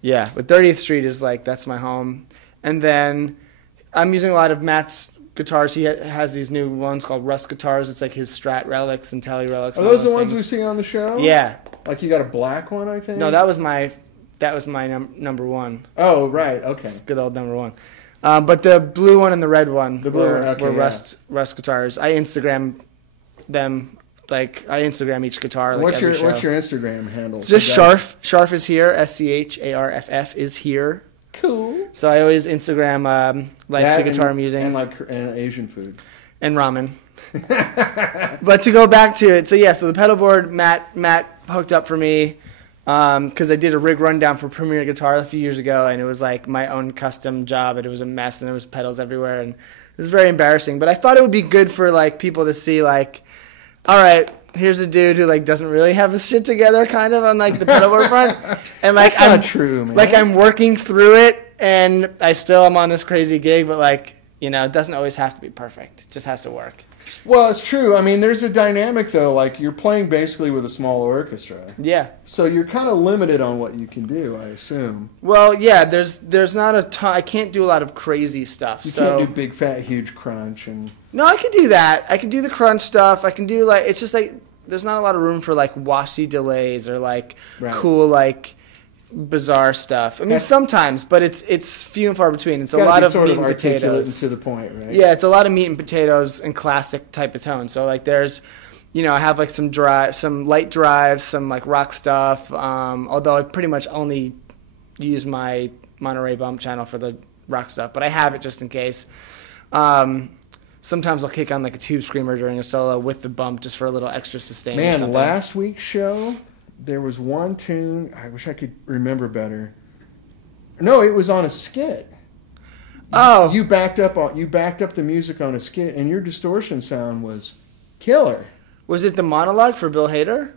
Yeah, but 30th Street is like that's my home. And then I'm using a lot of Matt's guitars. He has these new ones called Rust guitars. It's like his Strat relics and Tele relics. Are those the ones we see on the show? Yeah. Like you got a black one, I think. No, that was my number one. Oh, right. Okay. It's good old number one. But the blue one and the red one were Rust guitars. I Instagram them. Like I Instagram each guitar. Like what's your Instagram handle? It's just Scharff. Scharff is here. SCHARFF is here. Cool. So I always Instagram the guitar I'm using and Asian food and ramen. But to go back to it, so the pedal board Matt hooked up for me because I did a rig rundown for Premier Guitar a few years ago, and it was like my own custom job, and it was a mess, and there was pedals everywhere, and it was very embarrassing. But I thought it would be good for like people to see like, all right, here's a dude who like doesn't really have his shit together, kind of on like the pedal board front, and like that's not true, man. Like I'm working through it, and I still am on this crazy gig, but like it doesn't always have to be perfect. It just has to work. Well, it's true. I mean, there's a dynamic though. Like you're playing basically with a small orchestra. Yeah. So you're kind of limited on what you can do, I assume. Well, yeah. There's not a ton. I can't do a lot of crazy stuff. You can't do big fat huge crunch and. No, I can do that. I can do the crunch stuff. I can do like it's just like there's not a lot of room for like washy delays or like cool like bizarre stuff. I mean sometimes, but it's few and far between. It's a lot of meat and potatoes. And to the point, right? Yeah, it's a lot of meat and potatoes and classic type of tone. So like there's I have like some light drives, some like rock stuff. Although I pretty much only use my Monterey bump channel for the rock stuff, but I have it just in case. So sometimes I'll kick on like a tube screamer during a solo with the bump just for a little extra sustain. Or Man, something. last week's show, there was one tune. I wish I could remember better. No, it was on a skit. Oh, You backed up the music on a skit, and your distortion sound was killer. was it the monologue for Bill Hader?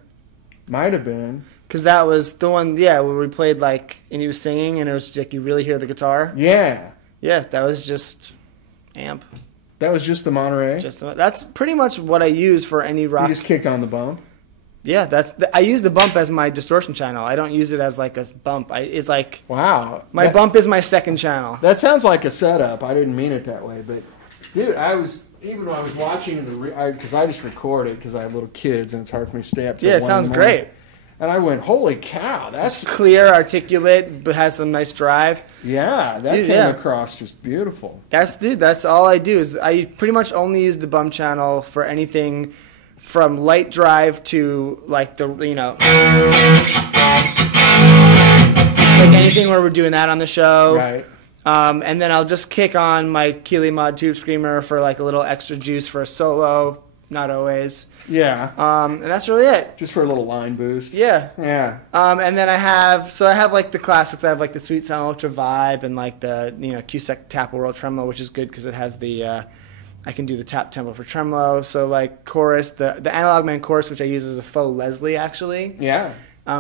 Might have been. Because that was the one, where we played like, and he was singing, and it was like you really hear the guitar. Yeah. Yeah, that was just amp. That was just the Monterey. That's pretty much what I use for any rock. You just kicked on the bump. Yeah, I use the bump as my distortion channel. I don't use it as like a bump. It's like Wow. my bump is my second channel. That sounds like a setup. I didn't mean it that way, but dude, even when I was watching because I just record it because I have little kids and it's hard for me to stay up till Yeah, it 1 sounds in the morning. great. And I went, holy cow, It's that's clear, articulate, but has some nice drive. that Dude, came yeah. across just beautiful. That's all I do is I pretty much only use the bump channel for anything from light drive to like like anything where we're doing that on the show. Right. And then I'll just kick on my Keeley Mod Tube Screamer for like a little extra juice for a solo. Not always. Yeah. And that's really it. Just for a little line boost. Yeah. Yeah. And then I have like the classics. I have like the Sweet Sound Ultra Vibe and like the Cusack Tap World Tremolo, which is good because it has the I can do the tap tempo for tremolo. So like chorus, the Analog Man chorus, which I use as a faux Leslie actually. Yeah.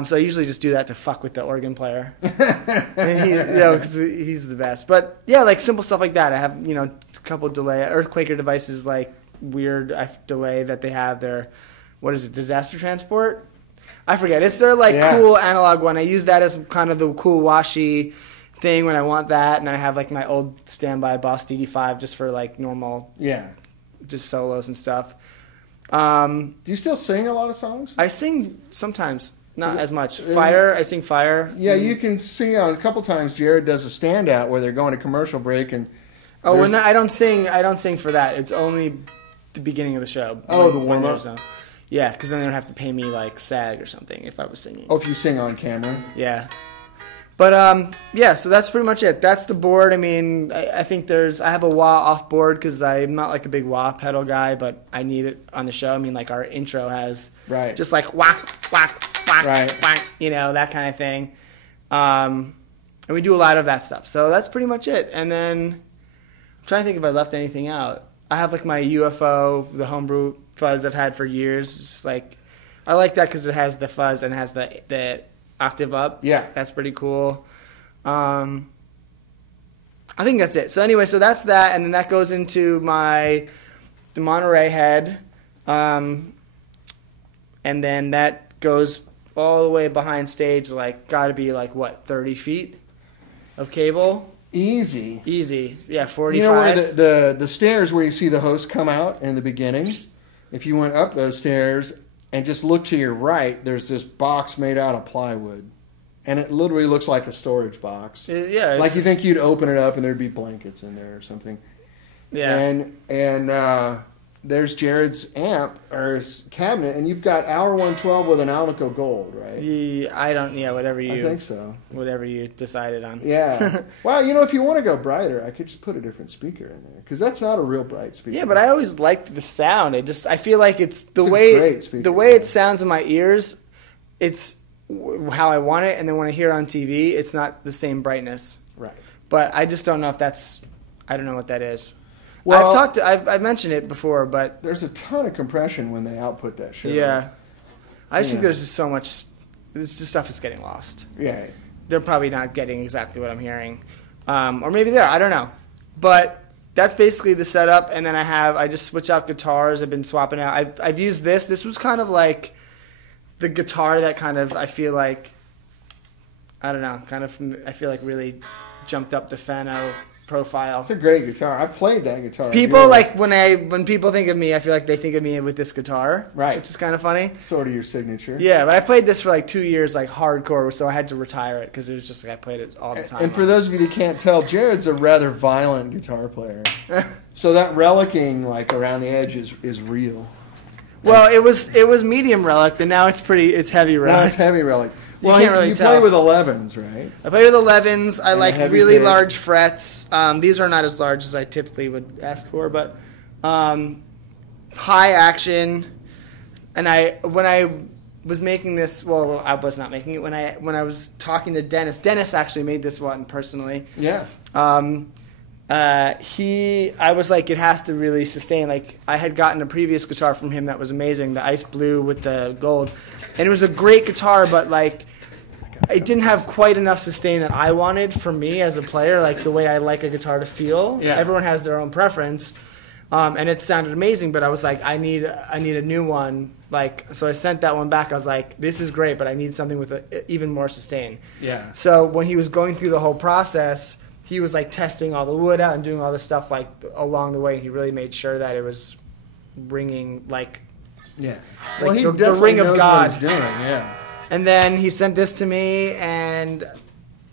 So I usually just do that to fuck with the organ player. Because he's the best. But yeah, like simple stuff like that. I have a couple delay Earthquaker devices like weird delay that they have their disaster transport. I forget. It's their like cool analog one. I use that as kind of the cool washy thing when I want that, and then I have like my old standby Boss DD5 just for like normal just solos and stuff. Do you still sing a lot of songs? I sing sometimes, not as much. I sing Fire. Yeah, you can see a couple times Jared does a standout where they're going to commercial break and I don't sing for that. It's only the beginning of the show. The warm-up? Yeah, because then they don't have to pay me like SAG or something if I was singing. if you sing on camera. Yeah. But so that's pretty much it. That's the board. I mean, I think I have a wah off board because I'm not like a big wah pedal guy, but I need it on the show. I mean, like our intro has just like whack, whack, whack, whack, that kind of thing. And we do a lot of that stuff. So that's pretty much it. And then I'm trying to think if I left anything out. I have like my UFO, the homebrew fuzz I've had for years. Just like I like that because it has the fuzz and it has the octave up. Yeah. That's pretty cool. I think that's it. So anyway, so that's that, and then that goes into the Monterey head. And then that goes all the way behind stage, like gotta be like 30 feet of cable. Easy. Yeah, 45. You know where the stairs where you see the host come out in the beginning? If you went up those stairs and just look to your right, there's this box made out of plywood. And it literally looks like a storage box. Yeah. Like you think you'd open it up and there'd be blankets in there or something. Yeah. And there's Jared's amp or his cabinet, and you've got Hour 112 with an Alnico Gold, right? Whatever you... I think so. Whatever you decided on. Yeah. Well, if you want to go brighter, I could just put a different speaker in there. Because that's not a real bright speaker. Yeah, but I always liked the sound. I feel like it's a great speaker. The way it sounds in my ears, it's how I want it, and then when I hear it on TV, it's not the same brightness. Right. But I just don't know if that's... I don't know what that is. Well, I've mentioned it before, but... There's a ton of compression when they output that shit. Yeah. I just think there's just so much... This just stuff is getting lost. Yeah. They're probably not getting exactly what I'm hearing. Or maybe they are. I don't know. But that's basically the setup, and then I just switch out guitars. I've been swapping out. I've used this. This was kind of like the guitar that kind of, I feel like... I don't know. I feel like really jumped up the Fano profile. It's a great guitar. I've played that guitar. People like when people think of me, I feel like they think of me with this guitar, right? Which is kind of funny. Sort of your signature. Yeah, but I played this for like 2 years, like hardcore, so I had to retire it because it was just like I played it all the time. And for those of you that can't tell, Jared's a rather violent guitar player, so that relicking like around the edge is real. Well, it was medium relic, and now it's heavy relic. Now it's heavy relic. Well, you can't really tell. You play with 11s, right? I play with 11s. I And like heavy really stage. large frets. These are not as large as I typically would ask for, but high action. And when I was making this, well, I was not making it. When I was talking to Dennis actually made this one personally. Yeah. I was like, it has to really sustain. Like, I had gotten a previous guitar from him that was amazing, the ice blue with the gold, and it was a great guitar, but like, it didn't have quite enough sustain that I wanted for me as a player, like the way I like a guitar to feel. Yeah. Everyone has their own preference, and it sounded amazing, but I was like, I need a new one. Like, so I sent that one back. I was like, this is great, but I need something with even more sustain. Yeah. So when he was going through the whole process, he was like testing all the wood out and doing all this stuff like along the way. He really made sure that it was ringing like, Yeah. like Well, he the definitely ring of knows God. what he's doing. Yeah. And then he sent this to me, and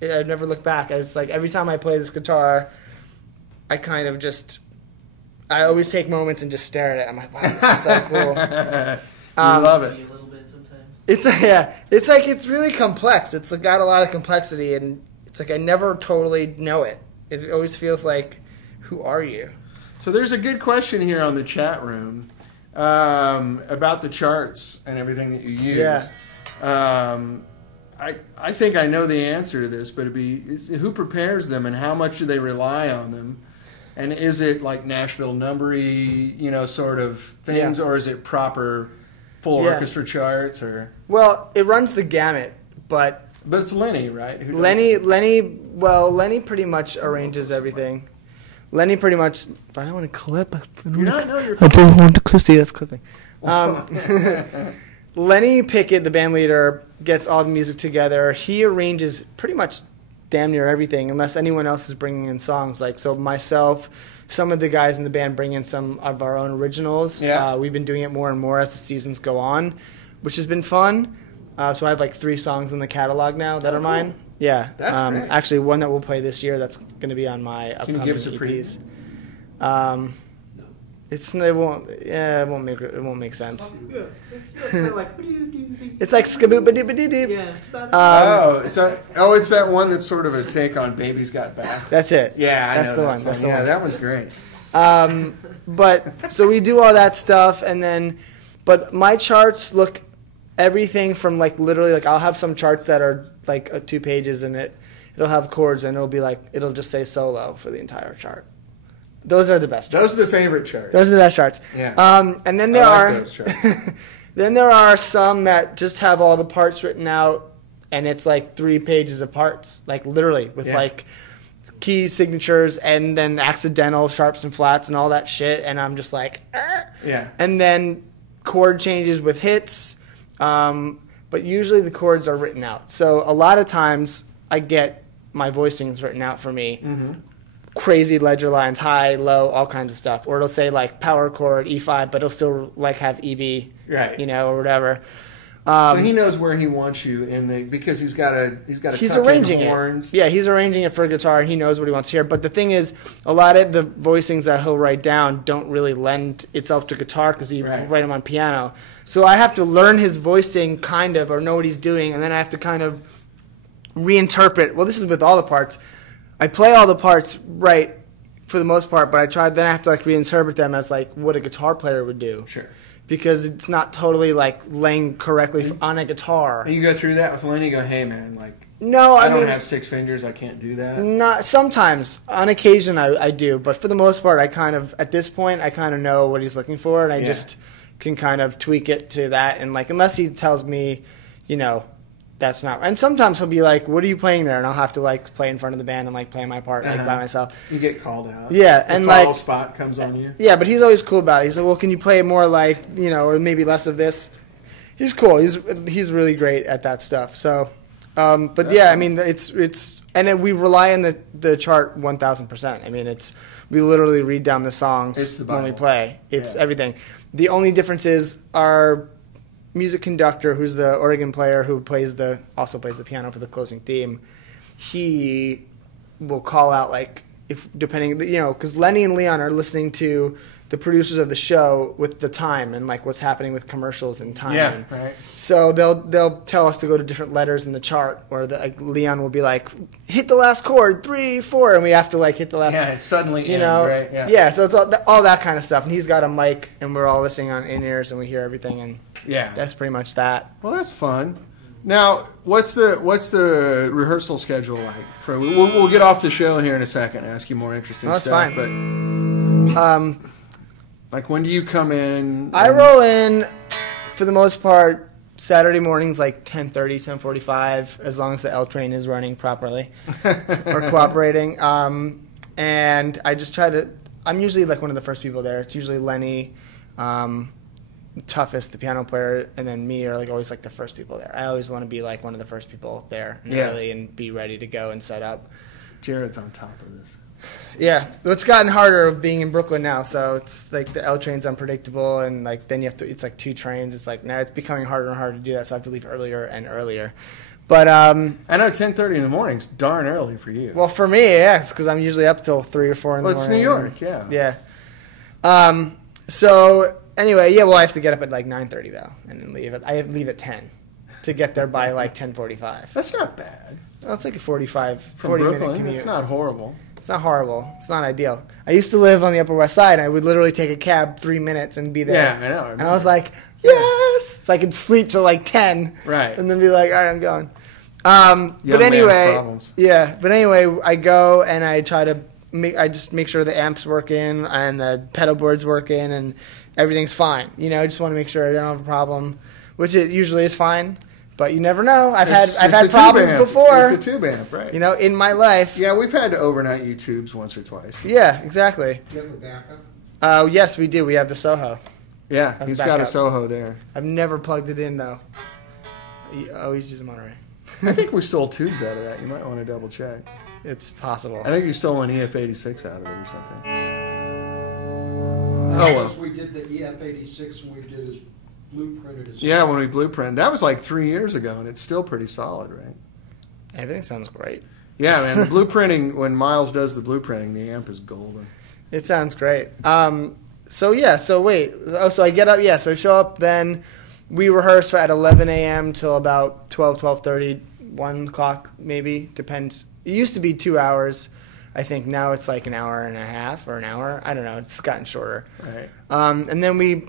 I never looked back. It's like every time I play this guitar, I kind of just, I always take moments and just stare at it. I'm like, wow, this is so cool. You love it. A little bit sometimes. It's like it's really complex. It's got a lot of complexity, and it's like I never totally know it. It always feels like, who are you? So there's a good question here on the chat room about the charts and everything that you use. Yeah. I think I know the answer to this, but who prepares them and how much do they rely on them? And is it like Nashville numbery, sort of things, Yeah. or is it proper full Yeah. orchestra charts? Or Well, it runs the gamut, but it's Lenny, right? Who does Lenny pretty much arranges everything. Lenny pretty much. But I don't want to clip. You're not. No, you're I don't want to clip. See, that's clipping. Lenny Pickett, the band leader, gets all the music together. He arranges pretty much damn near everything, unless anyone else is bringing in songs. Like, so myself, some of the guys in the band bring in some of our own originals. Yeah. We've been doing it more and more as the seasons go on, which has been fun. So I have like 3 songs in the catalog now that are mine. Yeah. That's great. Actually, one that we'll play this year that's going to be on my upcoming Can you give us a EPs. preview? It won't make sense. Yeah. It's kind of like, what do you do? It's like skaboop-a-doop-a-doop. Yeah. It's that one that's sort of a take on Baby's Got Back. That's it. Yeah, I That's know the that one. song. That's the Yeah, one. that one's great. But so we do all that stuff, and then, but my charts look everything from like literally like I'll have some charts that are like 2 pages, and it'll have chords, and it'll just say solo for the entire chart. Those are the best charts. Those are the favorite charts. Those are the best charts. Yeah. And then there I like are those charts. then there are some that just have all the parts written out, and it's like 3 pages of parts, like literally with like key signatures and then accidental sharps and flats and all that shit, and I'm just like, "Arr!" Yeah. And then chord changes with hits, but usually the chords are written out. So a lot of times I get my voicings written out for me. Mm-hmm. Crazy ledger lines, high, low, all kinds of stuff. Or it'll say like power chord E5, but it'll still like have EB, Right. or whatever. So he knows where he wants you because he's got to He's tuck arranging in horns. it. Yeah, he's arranging it for a guitar, and he knows what he wants to hear. But the thing is, a lot of the voicings that he'll write down don't really lend itself to guitar because he write them on piano. So I have to learn his voicing kind of, or know what he's doing, and then I have to kind of reinterpret. Well, this is with all the parts. I play all the parts right for the most part, but then I have to like reinterpret them as like what a guitar player would do. Sure. Because it's not totally like laying correctly on a guitar. And you go through that with Lenny. You go, hey man, like No, I I don't mean, have 6 fingers. I can't do that. not sometimes. On occasion, I do, but for the most part, at this point, I kind of know what he's looking for, and I just can kind of tweak it to that. And like, unless he tells me, that's not. And sometimes he'll be like, "What are you playing there?" And I'll have to like play in front of the band and like play my part like by myself. You get called out. Yeah, the and fall like spot comes on you. Yeah, but he's always cool about it. He's like, "Well, can you play more like or maybe less of this?" He's cool. He's really great at that stuff. So, but yeah, I mean, it's and we rely on the chart 1,000%. I mean, we literally read down the songs It's the when we Bible. play. It's everything. The only difference is our music conductor, who's the organ player who also plays the piano for the closing theme. He will call out like if depending, because Lenny and Leon are listening to the producers of the show with the time and like what's happening with commercials and time. Yeah, right. So they'll tell us to go to different letters in the chart, or Leon will be like, hit the last chord, 3, 4, and we have to like hit the last. Yeah, it's suddenly right? Yeah. Yeah, so it's all that kind of stuff, and he's got a mic, and we're all listening on in-ears, and we hear everything, and that's pretty much that. Well, that's fun. Now, what's the rehearsal schedule like? We'll get off the show here in a second and ask you more interesting stuff. That's fine. But like, when do you come in? I roll in, for the most part, Saturday mornings like 10:30, 10:45, as long as the L train is running properly or cooperating. And I just try to. I'm usually like one of the first people there. It's usually Lenny, Toughest, the piano player, and then me are like always like the first people there. I always want to be like one of the first people there early and be ready to go and set up. Jared's on top of this. Yeah, it's gotten harder being in Brooklyn now, so it's like the L train's unpredictable, and like then you have to. It's like 2 trains. It's like now it's becoming harder and harder to do that, so I have to leave earlier and earlier. But I know 10:30 in the morning is darn early for you. Well, for me, yes, because I'm usually up till 3 or 4 in the morning. Well, it's New York, yeah. Yeah. So anyway, well, I have to get up at like 9:30 though, and then leave. I leave at 10 to get there by like 10:45. That's not bad. Well, it's like a 40 Brooklyn, minute commute. It's not horrible. It's not horrible. It's not ideal. I used to live on the Upper West Side, and I would literally take a cab 3 minutes and be there. Yeah, I know. And I was like, yes! So I could sleep till like 10. Right. And then be like, all right, I'm going. But anyway, I go and I try to just make sure the amps working and the pedal board's working and everything's fine. I just want to make sure I don't have a problem, which it usually is fine. But you never know. I've had problems before. It's a tube amp, right? In my life. Yeah, we've had to overnight you tubes once or twice. Yeah, exactly. Do you have a backup? Yes, we do. We have the Soho. Yeah, he's got a Soho there. I've never plugged it in though. He's using Monterey. I think we stole tubes out of that. You might want to double check. It's possible. I think you stole an EF86 out of it or something. We did the EF86 and we did his blueprinted as yeah, when we blueprinted. That was like 3 years ago, and it's still pretty solid, right? Everything sounds great. Yeah, man. The blueprinting, when Miles does the blueprinting, the amp is golden. It sounds great. So I get up, so I show up, then we rehearse at 11 a.m. till about 12:30, 1 o'clock maybe, depends. It used to be 2 hours. I think now it's like an hour and a half or an hour. I don't know. It's gotten shorter. Right. And then we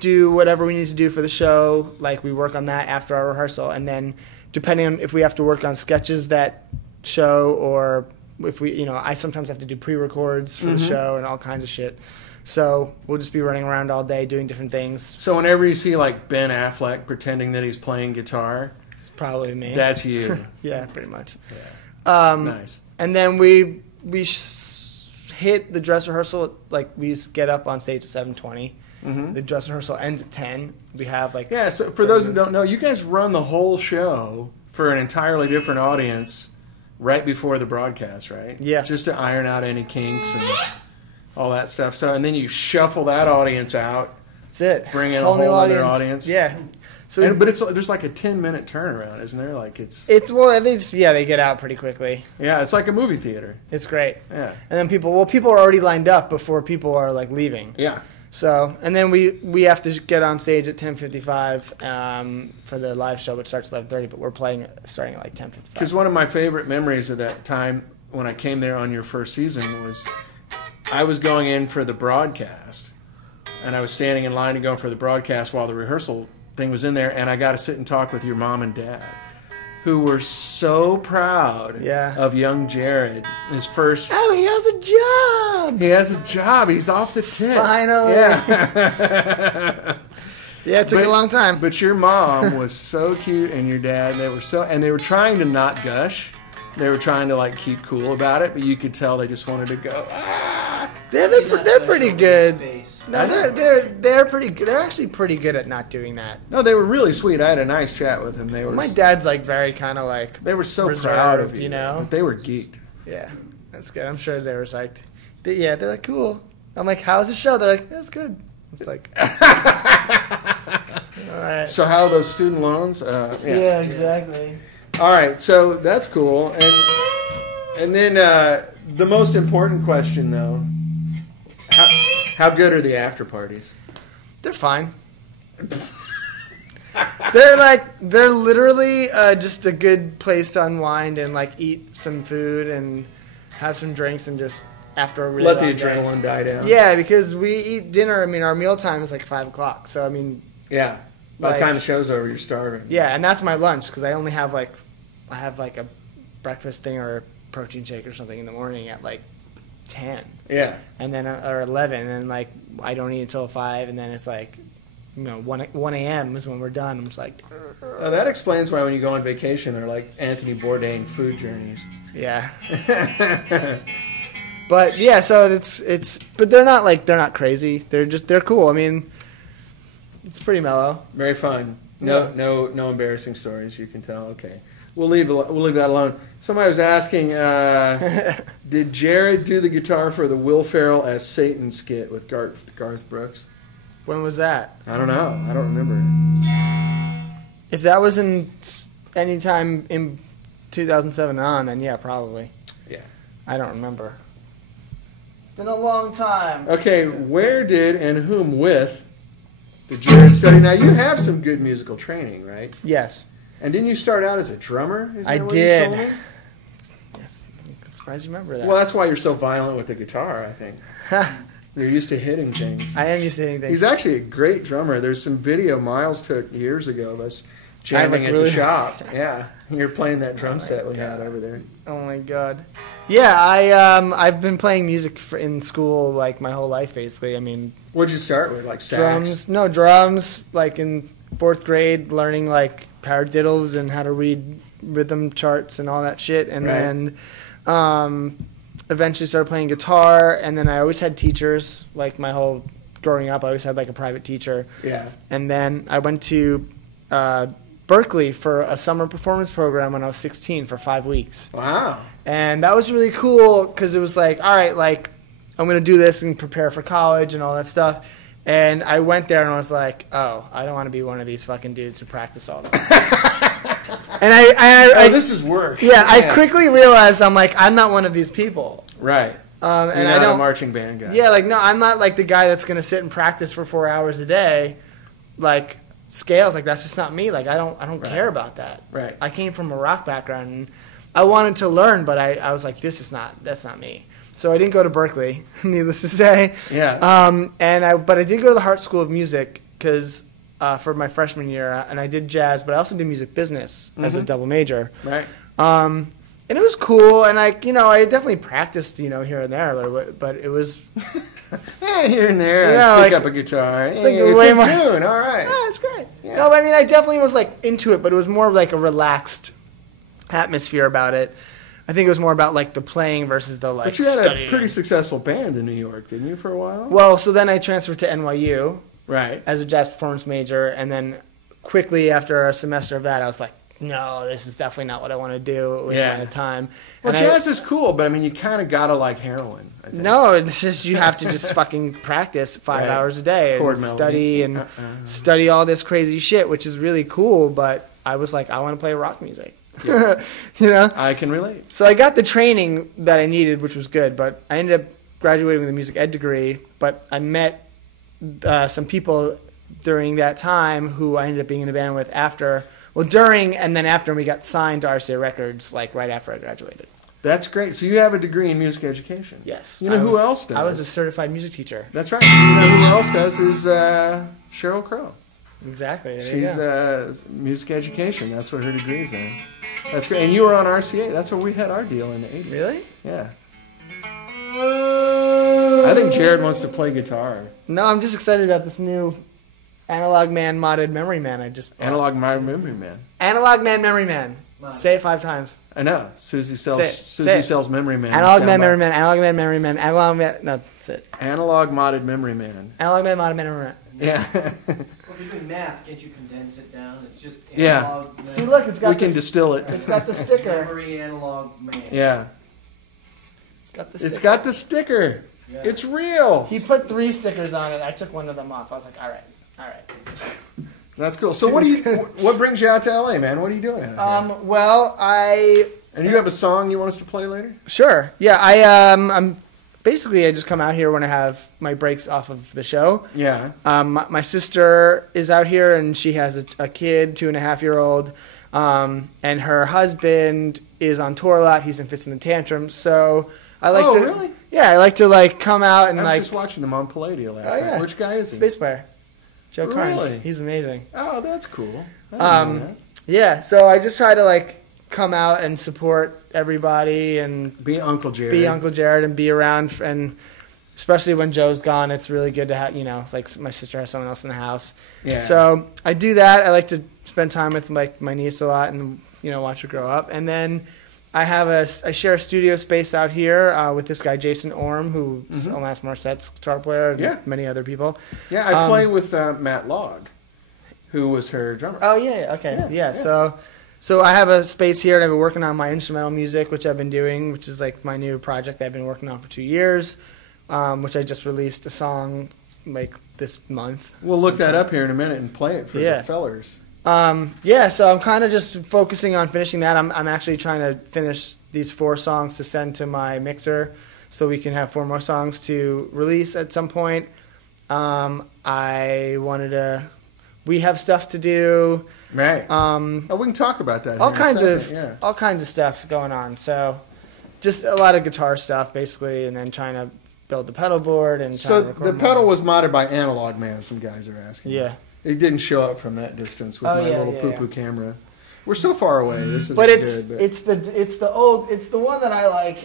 do whatever we need to do for the show. Like we work on that after our rehearsal, and then depending on if we have to work on sketches that show, or if we, I sometimes have to do pre-records for the show and all kinds of shit. So we'll just be running around all day doing different things. So whenever you see like Ben Affleck pretending that he's playing guitar, it's probably me. That's you. Yeah, pretty much. Yeah. Nice. And then we hit the dress rehearsal, like we get up on stage at 7:20. The dress rehearsal ends at 10. We have like... Yeah, so for those that don't know, you guys run the whole show for an entirely different audience right before the broadcast, right? Yeah. Just to iron out any kinks and all that stuff. So, and then you shuffle that audience out. That's it. Bring in a whole other audience. Yeah. So, but there's like a 10-minute turnaround, isn't there? Like it's they get out pretty quickly. Yeah, it's like a movie theater. It's great. Yeah. And then people are already lined up before people are like leaving. Yeah. So, and then we have to get on stage at 10:55 for the live show, which starts at 11:30, but we're starting at like 10:55. Because one of my favorite memories of that time when I came there on your first season was I was going in for the broadcast, and I was standing in line to go for the broadcast while the rehearsal thing was in there, and I got to sit and talk with your mom and dad, who were so proud of young Jared. His first... Oh, he has a job! He has a job. He's off the tip. Finally. Yeah. Yeah, it took a long time. But your mom was so cute, and your dad, they were trying to not gush. They were trying to like keep cool about it, but you could tell they just wanted to go. Ah! They're pretty good. No, they're pretty good. They're actually pretty good at not doing that. No, they were really sweet. I had a nice chat with them. My dad's like very kind of like they were so reserved, proud of you. You know, but they were geeked. Yeah, that's good. I'm sure they were psyched. They're like cool. I'm like, how's the show? They're like, that's good. It's like, all right. So how are those student loans? Yeah, exactly. All right, so that's cool, and then The most important question, though, how good are the after parties? They're fine. They're literally just a good place to unwind and like eat some food and have some drinks and just after a really Let the long adrenaline die down. Yeah, because we eat dinner. I mean, our meal time is like 5 o'clock. So I mean, Yeah. By like, the time the show's over, you're starving. yeah, and that's my lunch because I only have I have like a breakfast thing or a protein shake or something in the morning at like 10. Yeah. And then or 11, and then like I don't eat until 5, and then it's like 1 a.m. is when we're done. I'm just like, Oh, that explains why when you go on vacation, they're like Anthony Bourdain food journeys. yeah. But yeah, so it's but they're not crazy. They're cool. I mean, it's pretty mellow. Very fun. No embarrassing stories. You can tell. Okay, we'll leave that alone. Somebody was asking, did Jared do the guitar for the Will Ferrell as Satan skit with Garth Brooks? When was that? I don't know. I don't remember. If that was in any time in 2007 on, then yeah, probably. Yeah. I don't remember. It's been a long time. Okay, where did and whom with did Jared study? Now you have some good musical training, right? Yes. And didn't you start out as a drummer? Is that I what did. You told me? Yes. I'm surprised you remember that. Well, that's why you're so violent with the guitar, I think. You're used to hitting things. I am used to hitting things. He's actually a great drummer. There's some video Miles took years ago of us jamming at really- the shop. Yeah, you're playing that drum Oh my set we had God. over there. Oh my god. Yeah, I've been playing music in school like my whole life basically. I mean, What'd you start with? Like sax? drums. Like in 4th grade, learning like paradiddles and how to read rhythm charts and all that shit. And Right. then eventually started playing guitar. And then I always had teachers. Like my whole growing up, I always had like a private teacher. Yeah. And then I went to Berkeley for a summer performance program when I was 16 for 5 weeks. Wow. And that was really cool because it was like, all right, like I'm going to do this and prepare for college and all that stuff. And I went there and I was like, oh, I don't want to be one of these fucking dudes who practice all the time. And I this is work. yeah, I quickly realized I'm like, I'm not one of these people. Right. And You're I not don't, a marching band guy. yeah, like, no, I'm not like the guy that's going to sit and practice for 4 hours a day. Like, scales, like, that's just not me. Like, I don't care about that. Right. I came from a rock background, and I wanted to learn, but I was like, that's not me. So I didn't go to Berkeley, needless to say. Yeah. But I did go to the Hart School of Music because for my freshman year, and I did jazz, but I also did music business as a double major. Right. And it was cool, and I definitely practiced, here and there, but it was Yeah, here and there. Yeah, Pick like- up a guitar. it's Hey, like it's way a more- tune. All right. yeah, it's great. Yeah. No, but I mean, I definitely was like into it, but it was more of like a relaxed atmosphere about it. I think it was more about like the playing versus the like But you had studying. a pretty successful band in New York, didn't you, for a while? Well, so then I transferred to NYU Right. as a jazz performance major, and then quickly after a semester of that, I was like, no, this is definitely not what I want to do with Yeah. my time. Well, And jazz is cool, but I mean, you kind of gotta like heroin. I think. No, it's just you have to just fucking practice 5 Right. hours a day Chord and melody. study and study all this crazy shit, which is really cool. But I was like, I want to play rock music, I can relate. So I got the training that I needed, which was good. But I ended up graduating with a music ed degree. But I met some people during that time who I ended up being in a band with during and then after we got signed to RCA Records, like right after I graduated. That's great. So you have a degree in music education. Yes. You know who else does? I was a certified music teacher. That's right. You know who else does is Cheryl Crow. Exactly. There She's you go. music education. That's what her degree's in. That's great. And you were on RCA. That's where we had our deal in the 80s. Really? Yeah. I think Jared wants to play guitar. No, I'm just excited about this new Analog Man modded Memory Man I just bought. Analog My Memory Man. Analog Man Memory Man. Wow. Say it 5 times. I know. Susie Say it. sells Memory Man. Analog Down Man by- Memory Man. Analog Man Memory Man. Analog Man. No, that's it. Analog modded Memory Man. Analog Man modded Memory Man. Yeah. Well, if you're doing math, can't you condense it down? It's just Yeah. analog. See, look, it's got We can this. distill it. It's got the sticker. Memory analog man. Yeah. It's got the sticker. It's got the sticker. Yeah. It's real. He put 3 stickers on it. I took one of them off. I was like, all right. That's cool. So what brings you out to LA, man? What are you doing out here? Well, I And you have a song you want us to play later? Sure. Yeah, I'm basically I just come out here when I have my breaks off of the show. Yeah. My sister is out here and she has a kid, 2.5-year-old, and her husband is on tour a lot. He's in Fits and the Tantrums, so I like to. Really? Yeah, I like to like come out and I was like. just watching them on Palladio last night. Yeah. Which guy is he? Space player, Joe Carnes. Really? He's amazing. Oh, that's cool. I didn't know that. Yeah, so I just try to like come out and support everybody and Be Uncle Jared. and be around, and especially when Joe's gone, it's really good to have, like my sister has someone else in the house. Yeah. So I do that. I like to spend time with like my niece a lot and watch her grow up. And then I share a studio space out here with this guy Jason Orm, who's Alanis Morissette's guitar player, and many other people. Yeah, I play with Matt Logg, who was her drummer. Oh yeah, okay, So I have a space here, and I've been working on my instrumental music, which I've been doing, which is like my new project that I've been working on for 2 years, which I just released a song like this month. We'll look that up here in a minute and play it for the fellers. So I'm kind of just focusing on finishing that. I'm actually trying to finish these 4 songs to send to my mixer so we can have 4 more songs to release at some point. We have stuff to do. Right. We can talk about that. All kinds of stuff going on. So just a lot of guitar stuff basically, and then trying to build the pedal board and trying to record the pedal was modded by Analog Man. Some guys are asking. Yeah. It didn't show up from that distance with my little poo-poo camera. We're so far away. This is it's the one that I like.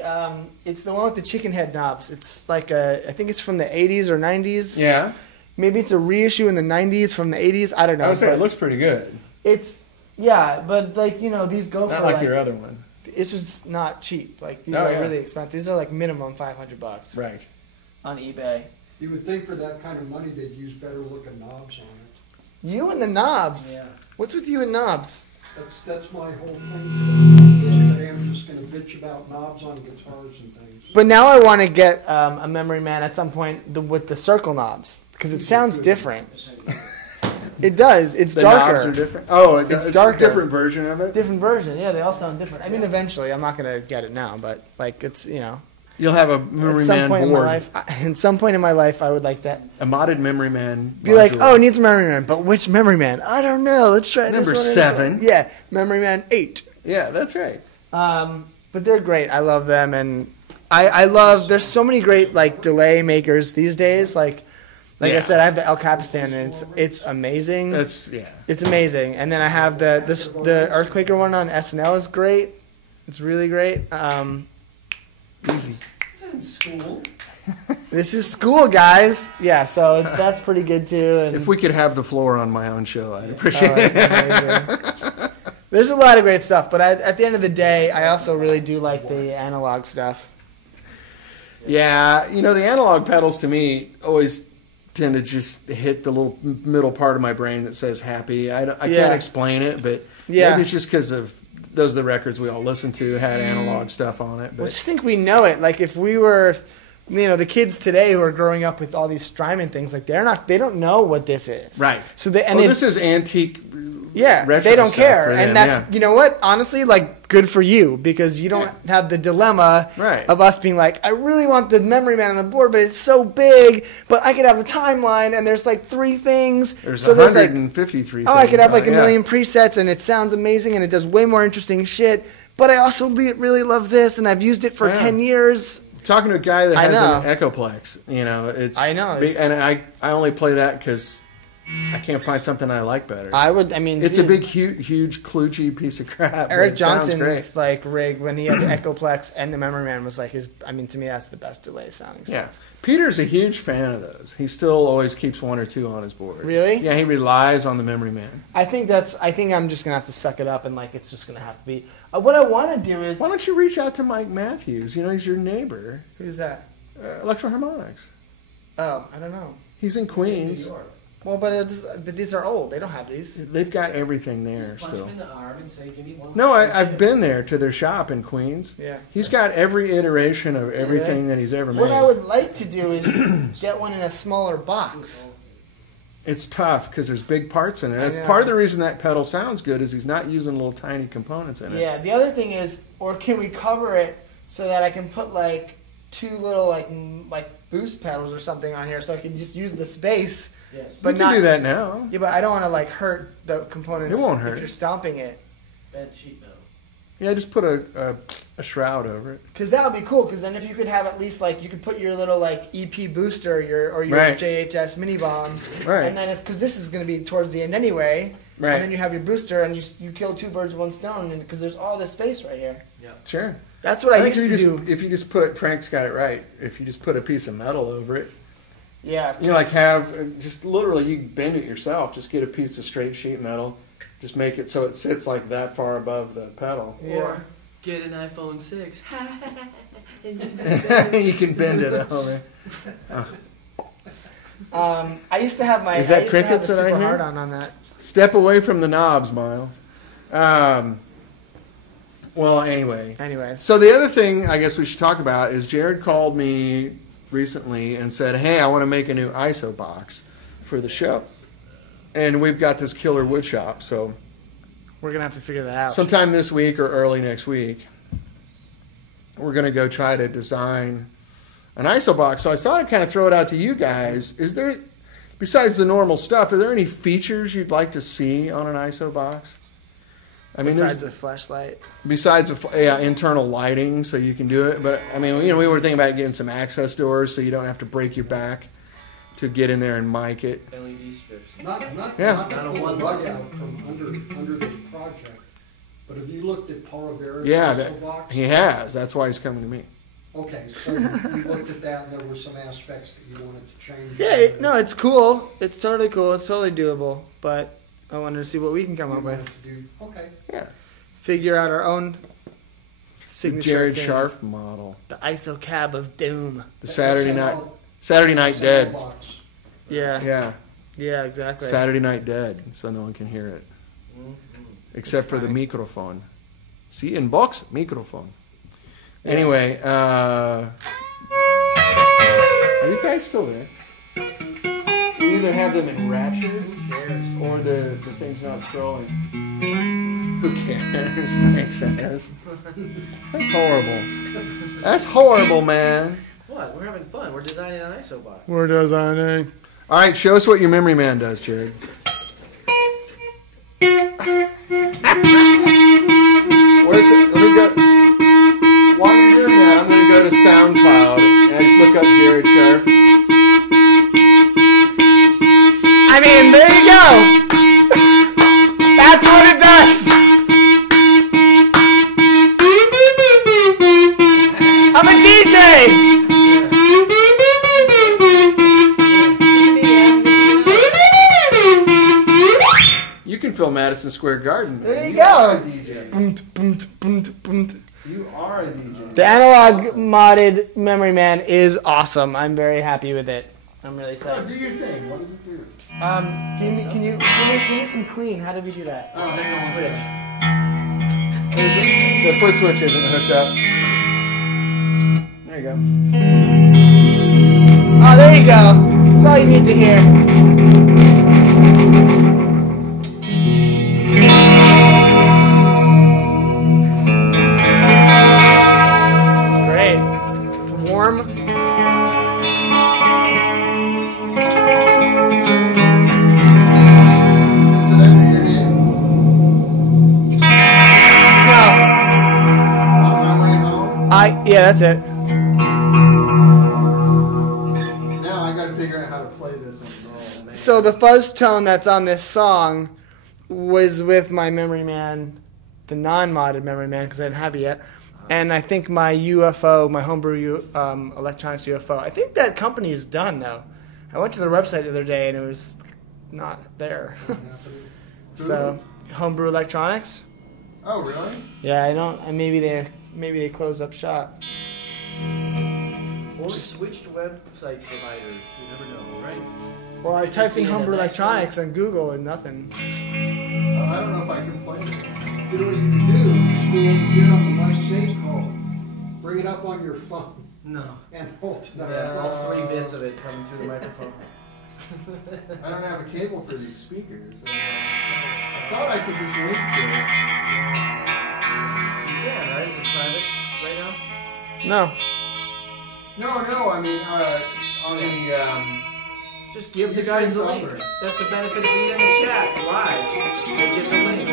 It's the one with the chicken head knobs. It's like I think it's from the 80s or 90s. Yeah. Maybe it's a reissue in the 90s from the 80s. I don't know. I would say it looks pretty good. But like these go not for like your other one. This was not cheap. Like these are really expensive. These are like minimum $500. Right. On eBay. You would think for that kind of money they'd use better looking knobs on it. You and the knobs. Yeah. What's with you and knobs? That's my whole thing today. Today I'm just going to bitch about knobs on guitars and things. But now I want to get a Memory Man at some point with the circle knobs because it sounds different. It does. It's the darker. Knobs are different. Oh, it's darker. A different version of it. Different version. Yeah, they all sound different. I mean, eventually, I'm not going to get it now, but like it's You'll have a Memory Man board. At some point in my life, I would like that. A modded Memory Man. Be like, oh, it needs a Memory Man, but which Memory Man? I don't know. Let's try Number this one. 7. Yeah, Memory Man 8. Yeah, that's right. But they're great. I love them, and I love. There's so many great like delay makers these days. Like I said, I have the El Capistan, and it's amazing. It's amazing. And then I have the Earthquaker one on SNL is great. It's really great. Easy. This isn't school. This is school, guys. Yeah, so that's pretty good too. And if we could have the floor on my own show, I'd appreciate it. Amazing. There's a lot of great stuff, but at the end of the day, I also really do like the analog stuff. Yeah, the analog pedals to me always tend to just hit the little middle part of my brain that says happy. I can't explain it, but maybe it's just because of those are the records we all listened to had analog stuff on it. But I just think we know it. Like if we were, the kids today who are growing up with all these Strymon things, like they don't know what this is. Right. So this is antique. Yeah, retro they don't stuff care, for them, and that's you know what? Honestly, like good for you because you don't have the dilemma of us being like, I really want the Memory Man on the board, but it's so big. But I could have a timeline, and there's like 3 things. There's so 153. I could have like a million presets, and it sounds amazing, and it does way more interesting shit. But I also really love this, and I've used it for 10 years. Talking to a guy that has an Echoplex, it's I know, big, and I only play that because I can't find something I like better. It's a big, huge, kludgy piece of crap. Eric Johnson's like rig when he had the Echoplex and the Memory Man was like his. I mean, to me, that's the best delay sounding stuff. Yeah, Peter's a huge fan of those. He still always keeps 1 or 2 on his board. Really? Yeah, he relies on the Memory Man. I think I'm just gonna have to suck it up and like it's just gonna have to be. What I want to do is. Why don't you reach out to Mike Matthews? He's your neighbor. Who's that? Electro-Harmonics. Oh, I don't know. He's in Queens. Well, but these are old. They don't have these. They've got everything there just still. Punch them in the arm and say, "Give me one." No, I've been there to their shop in Queens. Yeah. He's got every iteration of everything that he's ever made. What I would like to do is get one in a smaller box. It's tough because there's big parts in it. That's part of the reason that pedal sounds good is he's not using little tiny components in it. Yeah. The other thing is or can we cover it so that I can put like 2 little like boost pedals or something on here, so I can just use the space. Yes. But you can do that now. Yeah, but I don't want to like hurt the components. It won't hurt. If you're stomping it. Bed sheet metal. Yeah, just put a shroud over it. Because that would be cool. Because then if you could have at least like you could put your little like EP booster or your Right. JHS mini bomb. Right. And then it's because this is going to be towards the end anyway. Right. And then you have your booster and you kill 2 birds with 1 stone because there's all this space right here. Yeah. Sure. That's what I think used to do. If you just put, Frank's got it right. If you just put a piece of metal over it, Yeah. you know, like have just literally you can bend it yourself. Just get a piece of straight sheet metal. Just make it so it sits like that far above the pedal. Or get an iPhone 6. You can bend it over. I used to have my. Is that I used to have crickets the that I super hear? hard on that. Step away from the knobs, Miles. Well, anyway. Anyways. So the other thing I guess we should talk about is Jared called me recently and said, hey, I want to make a new ISO box for the show. And we've got this killer wood shop, so We're gonna have to figure that out. sometime this week or early next week, we're going to go try to design an ISO box. So I thought I'd kind of throw it out to you guys. Is there, besides the normal stuff, are there any features you'd like to see on an ISO box? I mean, Besides there's- a flashlight. Besides internal lighting, so you can do it. But I mean, we were thinking about getting some access doors, so you don't have to break your back to get in there and mic it. LED strips. Not Yeah. to pull the rug out from under this project, but have you looked at Paul Rivera's Yeah, ISO box? he has. That's why he's coming to me. Okay, so you looked at that and there were some aspects that you wanted to change. Yeah, no, it's cool. It's totally cool. It's totally doable. But I wanted to see what we can come You up wanted with. to do, okay. Yeah, Figure out our own the signature Jared thing. Scharff model, The ISO cab of doom. the Saturday Night Dead. Box. Yeah. Yeah, Yeah, exactly. Saturday Night Dead, so no one can hear it Mm-hmm. except for the fine. microphone. See, in box microphone. Anyway, are you guys still there? We either have them in rapture Who cares? or the thing's not scrolling. Who cares? Frank says. That's horrible. That's horrible, man. What? We're having fun. We're designing an ISO box. We're designing. All right, show us what your memory man does, Jared. What is it? Let me go. While you're doing that, I'm going to go to SoundCloud and just look up Jared Scharff. I mean, there you go. That's what it does. I'm a DJ. You can fill Madison Square Garden. There you are go. a DJ. Bumt, bumt, bumt, bumt. You are a DJ. The analog modded memory man is awesome. I'm very happy with it. I'm really Oh, psyched. do your thing. What does it do? Give me some clean? How do we do that? Oh, Take a switch. The foot switch isn't hooked up. There you go. Oh, there you go. That's all you need to hear. This is great. It's warm. Is it under your knee? No, On my way home? yeah, that's it. Now I gotta figure out how to play this. So the fuzz tone that's on this song was with my memory man, the non-modded memory man, because I didn't have it yet. And I think my UFO, my homebrew electronics UFO, I think that company is done though. I went to their website the other day and it was not there. So homebrew electronics. Oh, really? Yeah, I don't. Maybe they closed up shop. Or we switched website providers. You never know, right? Well, I Just typed in be in the homebrew next electronics on Google and nothing. I don't know if I can play this. You know what you can do? Just do what you did on the mic save call. Bring it up on your phone No. and hold it. That's all 3 bits of it coming through the microphone. I don't have a cable for these speakers. I thought I could just link to it. can, right? Is it private right now? No. No, I mean, on the, Just give the You guys say the link. something. That's the benefit of being in the chat live. They get the link.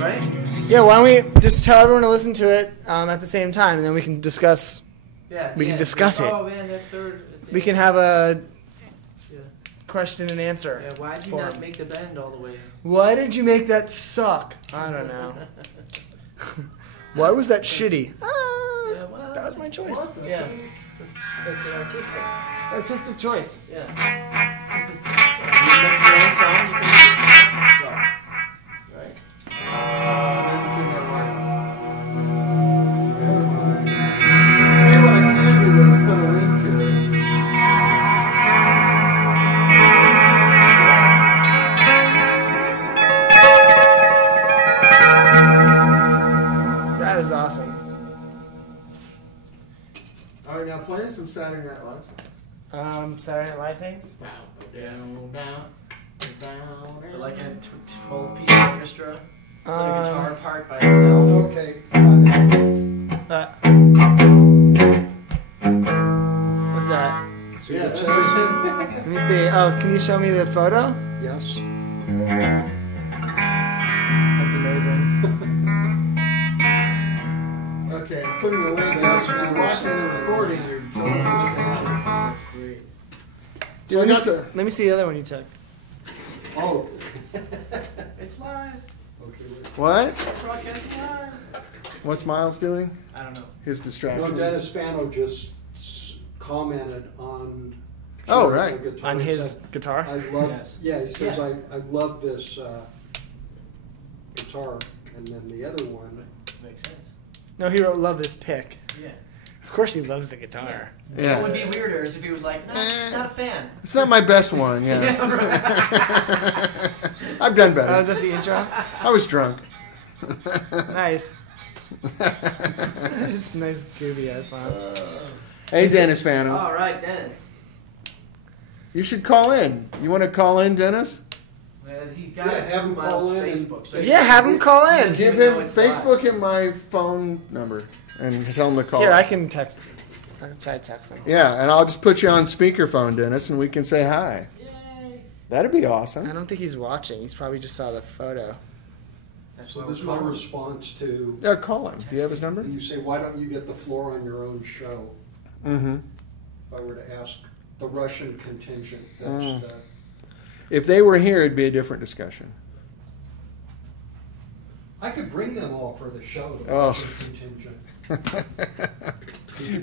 Right? Yeah, why don't we just tell everyone to listen to it at the same time, and then we can discuss. Yeah. We can yeah. discuss it. Oh, man, that third. We can have a Yeah. question and answer. Yeah, why'd you for not him. make the bend all the way? Why did you make that suck? I don't know. Why was that shitty? Yeah, well, That was my choice. Yeah. It's an artistic. It's artistic choice. Yeah. You make your own song, you can make your own song. Right? never seen that one. Never mind. Tell you what I can do though is put a link to it. That is awesome. All right, now play some Saturday Night Live songs. Saturday Night Live things? Down, down, Or like a 12-piece orchestra. The guitar part by itself. Okay. What's that? Yeah, that's Let me see. Oh, can you show me the photo? Yes. That's amazing. okay, I'm putting the link out. If you're watching the recording, you're totally That's great. Dude, let me see the other one you took. Oh. It's live. Okay. Wait. What? Broadcasting live. What's Miles doing? I don't know. His No, distraction. Dennis Fano just commented on. Oh, right. the guitar. On He his said, guitar? I love. Yes. Yeah, he says Yeah. I love this guitar, and then the other one. Makes sense. No, he wrote love this pick. Yeah. Of course he loves the guitar. What would Yeah. be weirder is if he was like, not a fan. It's not my best one, yeah. I've done Oh, is better. that the intro? I was drunk. Nice. It's a nice goofy ass one. Hey, Dennis Phantom. All right, Dennis. You should call in. You want to call in, Dennis? He got Yeah, it have through him Miles' call in and- Facebook. So Yeah, have him call in. Doesn't Give even him know it's Facebook live. him my phone number and tell him to call. Here, I can text. I can try to text him. Yeah, and I'll just put you on speakerphone, Dennis, and we can say hi. Yay. That'd be I awesome. don't think he's watching. He's probably just saw the photo. That's So why this is we're my calling. response to. Yeah, call him. Do you have his number? You say, why don't you get the floor on your own show? Mm-hmm. If I were to ask the Russian contingent, that's Mm. the. If they were here, it'd be a different discussion. I could bring them all for the show. The Oh. Russian contingent.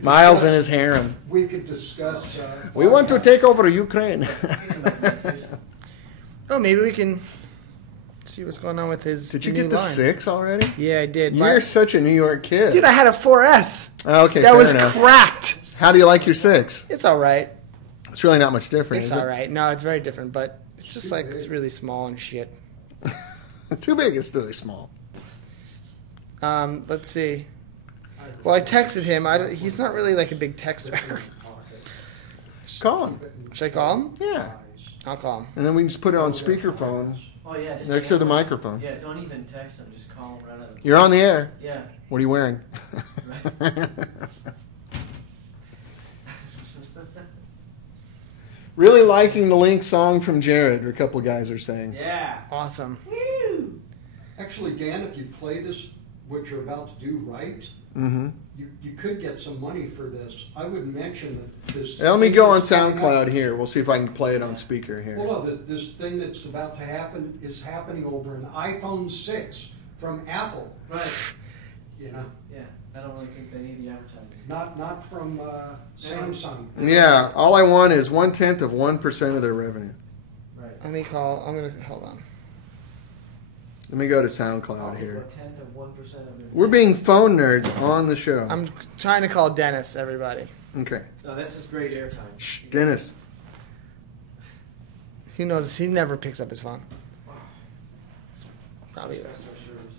Miles and his harem. We could discuss. We want to take over Ukraine. Oh, maybe we can see what's going on with his Did you new get the line. 6 already? Yeah, I did. You're such a New York kid. Dude, I had a 4S. Okay, That fair was enough. cracked. How do you like your 6? It's all right. It's really not much different, It's is all right. No, it's very different, but it's just too like big. it's really small and shit. it? Too big is really small. Let's see. Well, I texted him. He's not really like a big texter. Call him. Should I call him? Yeah. I'll call him. And then we can just put it on speakerphone Oh yeah. Just next to the hang up. microphone. Yeah. Don't even text him. Just call him right out of the. You're on the air. Yeah. What are you wearing? Right. Really liking the Link song from Jared, a couple guys are saying. Yeah. Awesome. Woo. Actually, Dan, if you play this, what you're about to do right, Mm-hmm. you could get some money for this. I would mention that this. Let me thing go on that's coming up- SoundCloud here. We'll see if I can play it on speaker here. Well, no, this thing that's about to happen is happening over an iPhone 6 from Apple. Right. You know, Yeah. I don't really think they need the advertising. not from Samsung. Yeah, all I want is 0.1% of their revenue. Right. Let me call. I'm gonna hold on. Let me go to I'll SoundCloud take here. 1/10 of 1% of it. We're being phone nerds on the show. I'm trying to call Dennis. Everybody. Okay. No, this is great airtime. Shh, Dennis. He knows. He never picks up his phone. It's probably. Customer service.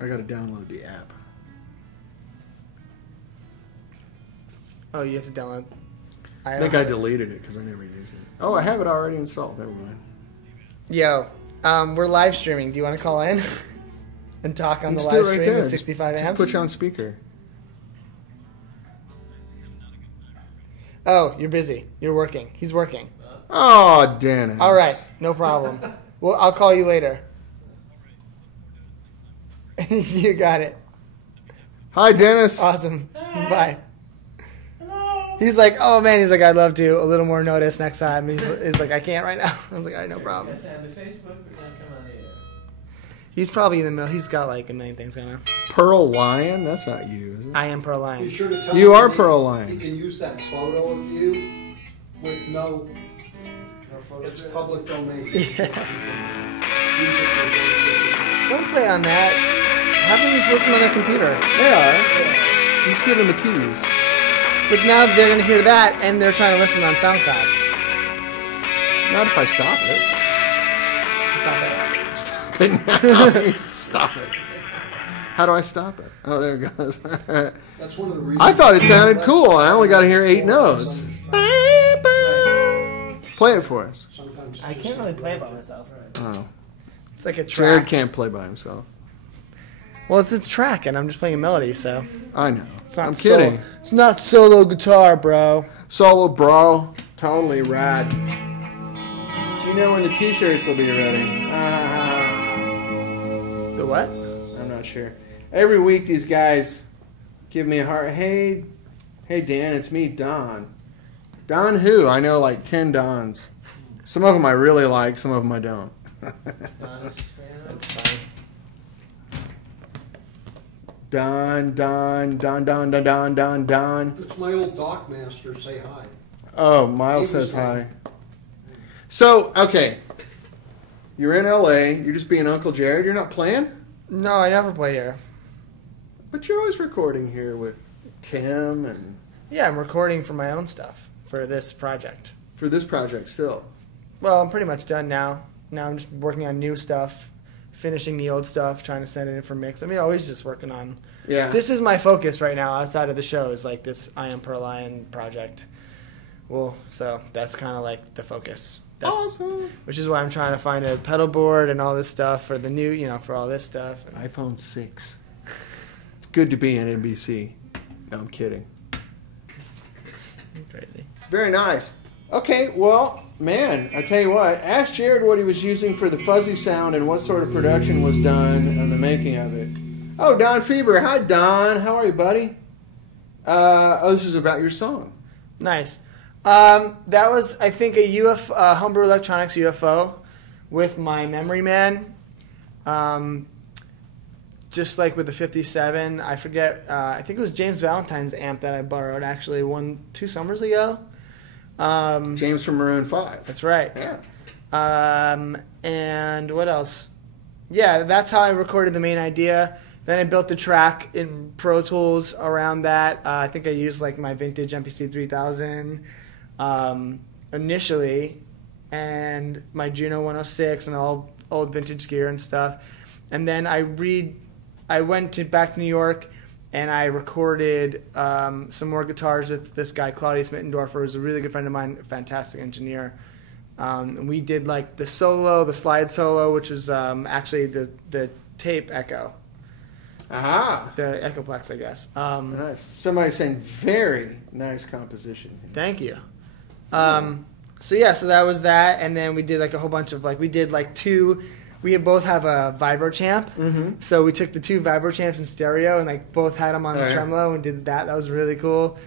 I got to download the app. Oh, you have to download. I think I deleted it because I never used it. Oh, I have it already installed. Never mind. Yo, we're live streaming. Do you want to call in? and talk on the Just do live it right stream there. with 65 Just amps? put you on speaker. Oh, you're busy. You're working. He's working. Oh, Dennis. All right, no problem. Well, I'll call you later. You got it. Hi, Dennis. Awesome. Bye. He's like, oh man, he's like, I'd love to. A little more notice next time. He's like, I can't right now. I was like, all right, no problem. He's probably in the middle. He's got like a million things going on. Pearl Lion? That's not you, is it? I am Pearl Be Lion. sure to tell You him are he- Pearl Lion. He can use that photo of you with no. It's public domain. Don't play on that. Have them just listen on their computer. They are. Just give them a tease. But now they're going to hear that, and they're trying to listen on SoundCloud. Not if I stop it. Stop it. Stop it now. Stop it. How do I stop it? Oh, there it goes. That's one of the reasons. I thought it sounded cool. I only got to hear 8 notes. Play it for us. Sometimes I can't really play it by myself. Oh. It's like a Jared track. can't play by himself. Well, it's a track, and I'm just playing a melody, so. I know. It's not I'm kidding. It's not solo guitar, bro. Solo, bro. Totally rad. Do you know when the t-shirts will be ready? The what? I'm not sure. Every week these guys give me a heart. Hey, Dan, it's me, Don. Don who? I know like 10 Dons. Some of them I really like, some of them I don't. That's funny. Don. It's my old dock master. Say hi. Oh, Miles He was says hi. So, okay. You're in LA. You're just being Uncle Jared. You're not playing? No, I never play here. But you're always recording here with Tim and Yeah, I'm recording for my own stuff for this project. for this project still. Well, I'm pretty much done now. Now I'm just working on new stuff, finishing the old stuff, trying to send it in for mix. I mean, always just working on. Yeah. This is my focus right now outside of the show is like this I Am Pearl Lion project. Well, so that's kind of like the focus. That's, Awesome. Which is why I'm trying to find a pedal board and all this stuff for the new, for all this stuff. iPhone 6. It's good to be in NBC. No, I'm kidding. Crazy. Very nice. Okay, well, man, I tell you what. Ask Jared what he was using for the fuzzy sound and what sort of production was done on the making of it. Oh, Don Feber. Hi, Don. How are you, buddy? This is about your song. Nice. That was, I think, a Homebrew Electronics UFO with my Memory Man. Just like with the 57, I forget, I think it was James Valentine's amp that I borrowed actually 2 summers ago. James from Maroon 5. That's right. Yeah. And what else? Yeah, that's how I recorded the main idea. Then I built the track in Pro Tools around that. I think I used like my vintage MPC 3000 initially, and my Juno 106 and all old vintage gear and stuff. And then I went back to New York and I recorded some more guitars with this guy, Claudius Mittendorfer, who's a really good friend of mine, a fantastic engineer. And we did like the slide solo, which was actually the tape echo. Aha. The Echoplex, I guess. Nice. Somebody saying very nice composition. Thank you. So that was that, and then we did like a whole bunch of we both have a vibro champ, so we took the 2 vibro champs in stereo and like both had them on the tremolo and did that. That was really cool.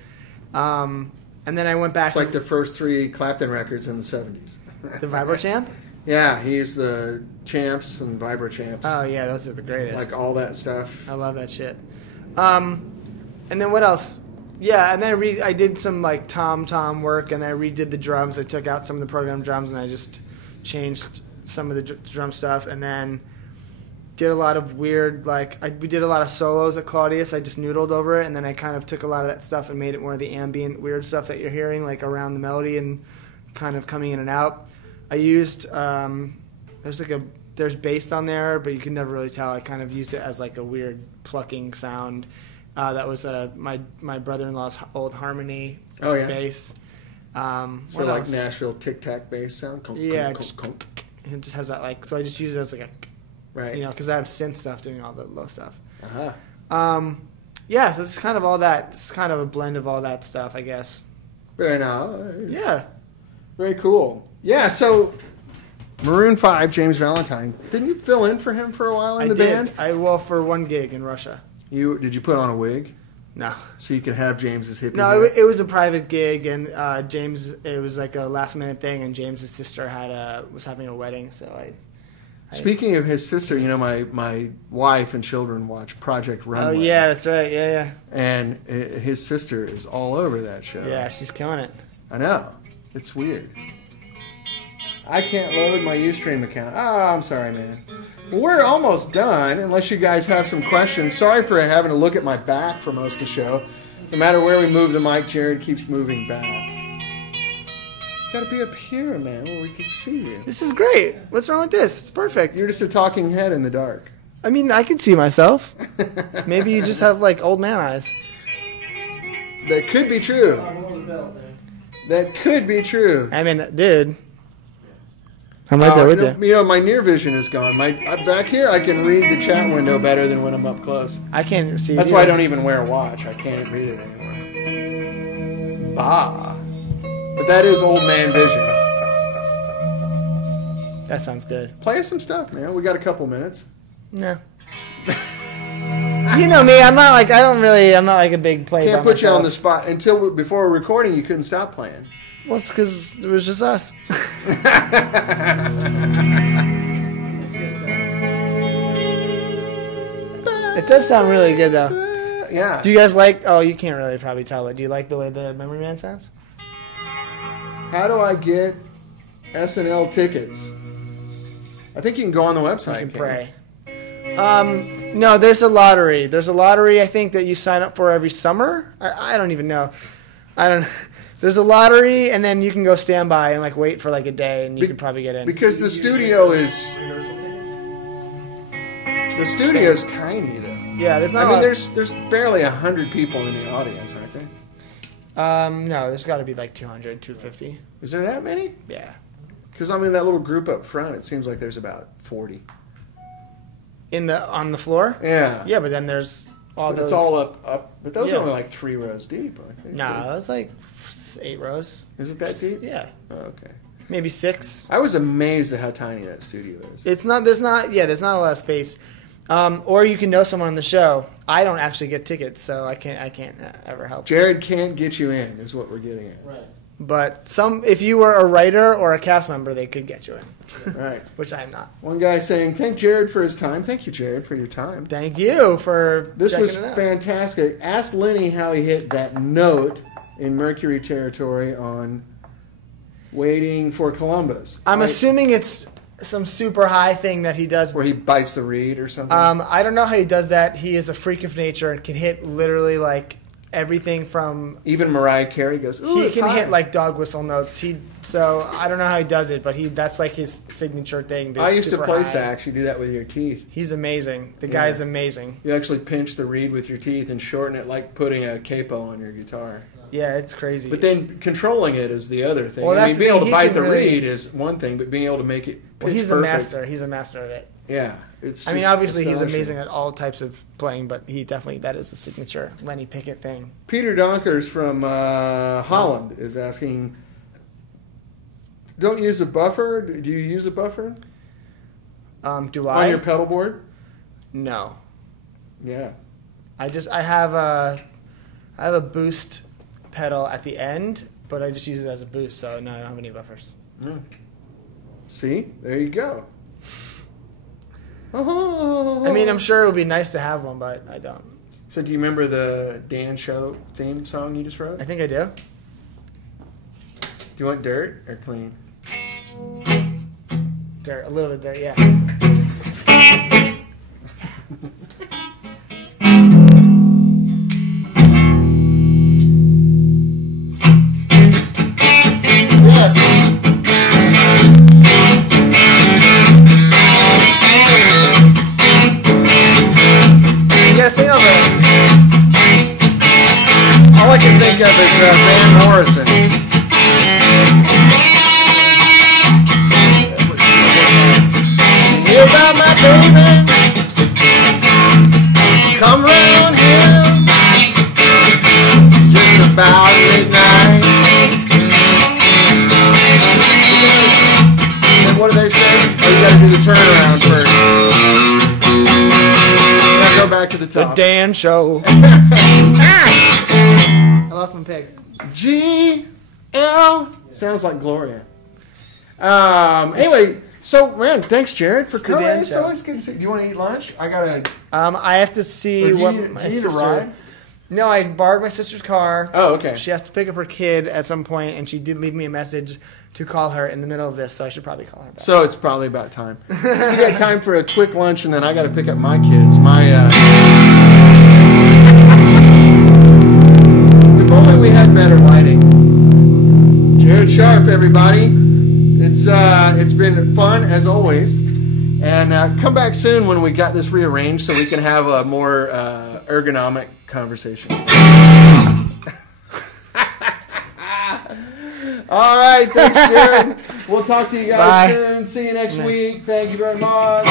And then I went back. It's like the first 3 Clapton records in the 70s. The vibro champ. Yeah, he used the champs and vibro champs. Oh yeah, those are the greatest. Like all that stuff. I love that shit. And then what else? Yeah, and then I did some like tom work, and then I redid the drums. I took out some of the program drums, and I just changed some of the drum stuff, and then did a lot of weird we did a lot of solos at Claudius. I just noodled over it, and then I kind of took a lot of that stuff and made it more of the ambient weird stuff that you're hearing, like around the melody and kind of coming in and out. I used there's bass on there, but you can never really tell. I kind of used it as like a weird plucking sound. That was my brother-in-law's old Harmony bass. Sort of like Nashville tic-tac bass sound. Yeah, it just has that so I just use it as like Right. You know, because I have synth stuff doing all the low stuff. Uh-huh. Yeah, so it's kind of all that. It's kind of a blend of all that stuff, I guess. Very nice. Yeah. Very cool. Yeah, so Maroon 5, James Valentine. Didn't you fill in for him for a while in the band? Well, for one gig in Russia. Did you put on a wig? No. So you could have James's hippie No, hair? it was a private gig, and James, it was like a last minute thing, and James's sister was having a wedding, so I Speaking of his sister, you know, my wife and children watch Project Runway. Oh, yeah, that's right. Yeah. And his sister is all over that show. Yeah, she's killing it. I know. It's weird. I can't load my Ustream account. Oh, I'm sorry, man. We're almost done, unless you guys have some questions. Sorry for having to look at my back for most of the show. No matter where we move the mic, Jared keeps moving back. Gotta be up here, man, where we can see you. This is great. What's wrong with this? It's perfect. You're just a talking head in the dark. I mean, I can see myself. Maybe you just have, like, old man eyes. That could be true. That could be true. I mean, dude. I'm right there with you. You know, my near vision is gone. Back here, I can read the chat window better than when I'm up close. I can't see it. That's why I don't even wear a watch. I can't read it anymore. Bah. But that is old man vision. That sounds good. Play us some stuff, man. We got a couple minutes. No. You know me. I'm not like a big player. Can't put you on the spot. Before we're recording, you couldn't stop playing. Well, it's because it was just us. It does sound really good, though. Yeah. Do you guys like... Oh, you can't really probably tell, but do you like the way the Memory Man sounds? How do I get SNL tickets? I think you can go on the website. You can pray. No, there's a lottery. There's a lottery, I think, that you sign up for every summer. I don't even know. There's a lottery, and then you can go stand by and like wait for like a day, and you can probably get in. Because the studio is tiny, though. Yeah, there's not. I mean, there's barely 100 people in the audience, aren't there? No, there's got to be like 200, 250. Is there that many? Yeah. Because I'm in that little group up front. It seems like there's about 40. On the floor? Yeah. Yeah, but then there's all those. It's all up. But those Yeah. are only like 3 rows deep, aren't they? No, it's like 8 rows. Is it that deep? Yeah. Oh, okay. Maybe 6. I was amazed at how tiny that studio is. There's not a lot of space. Or you can know someone on the show. I don't actually get tickets, so I can't ever help. Jared can't get you in, is what we're getting at. Right. But if you were a writer or a cast member, they could get you in. Right. Which I'm not. One guy saying, thank Jared for his time. Thank you, Jared, for your time. Thank you for This checking was it out. fantastic. Ask Lenny how he hit that note in Mercury territory on Waiting for Columbus. I'm assuming it's some super high thing that he does. Where he bites the reed or something. I don't know how he does that. He is a freak of nature and can hit literally like everything from... Even Mariah Carey goes, ooh, He it's can high. hit like dog whistle notes. So I don't know how he does it, but that's like his signature thing. I used to super play high. sax. You do that with your teeth. He's amazing. The guy's amazing. You actually pinch the reed with your teeth and shorten it like putting a capo on your guitar. Yeah, it's crazy. But then controlling it is the other thing. Well, I that's mean, being the able thing, to he bite can the really- reed is one thing, but being able to make it pitch he's a perfect. master. He's a master of it. Yeah. It's I mean, just obviously he's astonishing. amazing at all types of playing, but that is a signature Lenny Pickett thing. Peter Donkers from Holland is asking, don't use a buffer? Do you use a buffer? Do I? On your pedal board? No. Yeah. I have a boost pedal at the end, but I just use it as a boost, so no, I don't have any buffers. See? There you go. I mean, I'm sure it would be nice to have one, but I don't. So do you remember the Dan Show theme song you just wrote? I think I do. Do you want dirt or clean? Dirt, a little bit dirt, yeah. Yes. You gotta sing over it. All I can think of is Van Morrison. You got my baby. Come round here just about midnight. And what do they say? Oh, you gotta do the turnaround first. Now go back to the The top. Dan Show. I lost my pig. GL. Sounds like Gloria. Anyway, so man, thanks Jared for It's the coming. Dan It's Show. always good to see. Do you want to eat lunch? I gotta. I have to see Or do what you my need a sister. ride? No, I borrowed my sister's car. Oh, okay. She has to pick up her kid at some point, and she did leave me a message to call her in the middle of this, so I should probably call her back. So it's probably about time. We got time for a quick lunch, and then I got to pick up my kids. If only we had better lighting. Jared Scharff, everybody. It's been fun as always, and come back soon when we got this rearranged so we can have a more ergonomic conversation. All right, thanks, Jared. We'll talk to you guys Bye. soon. See you next week. Thank you very much.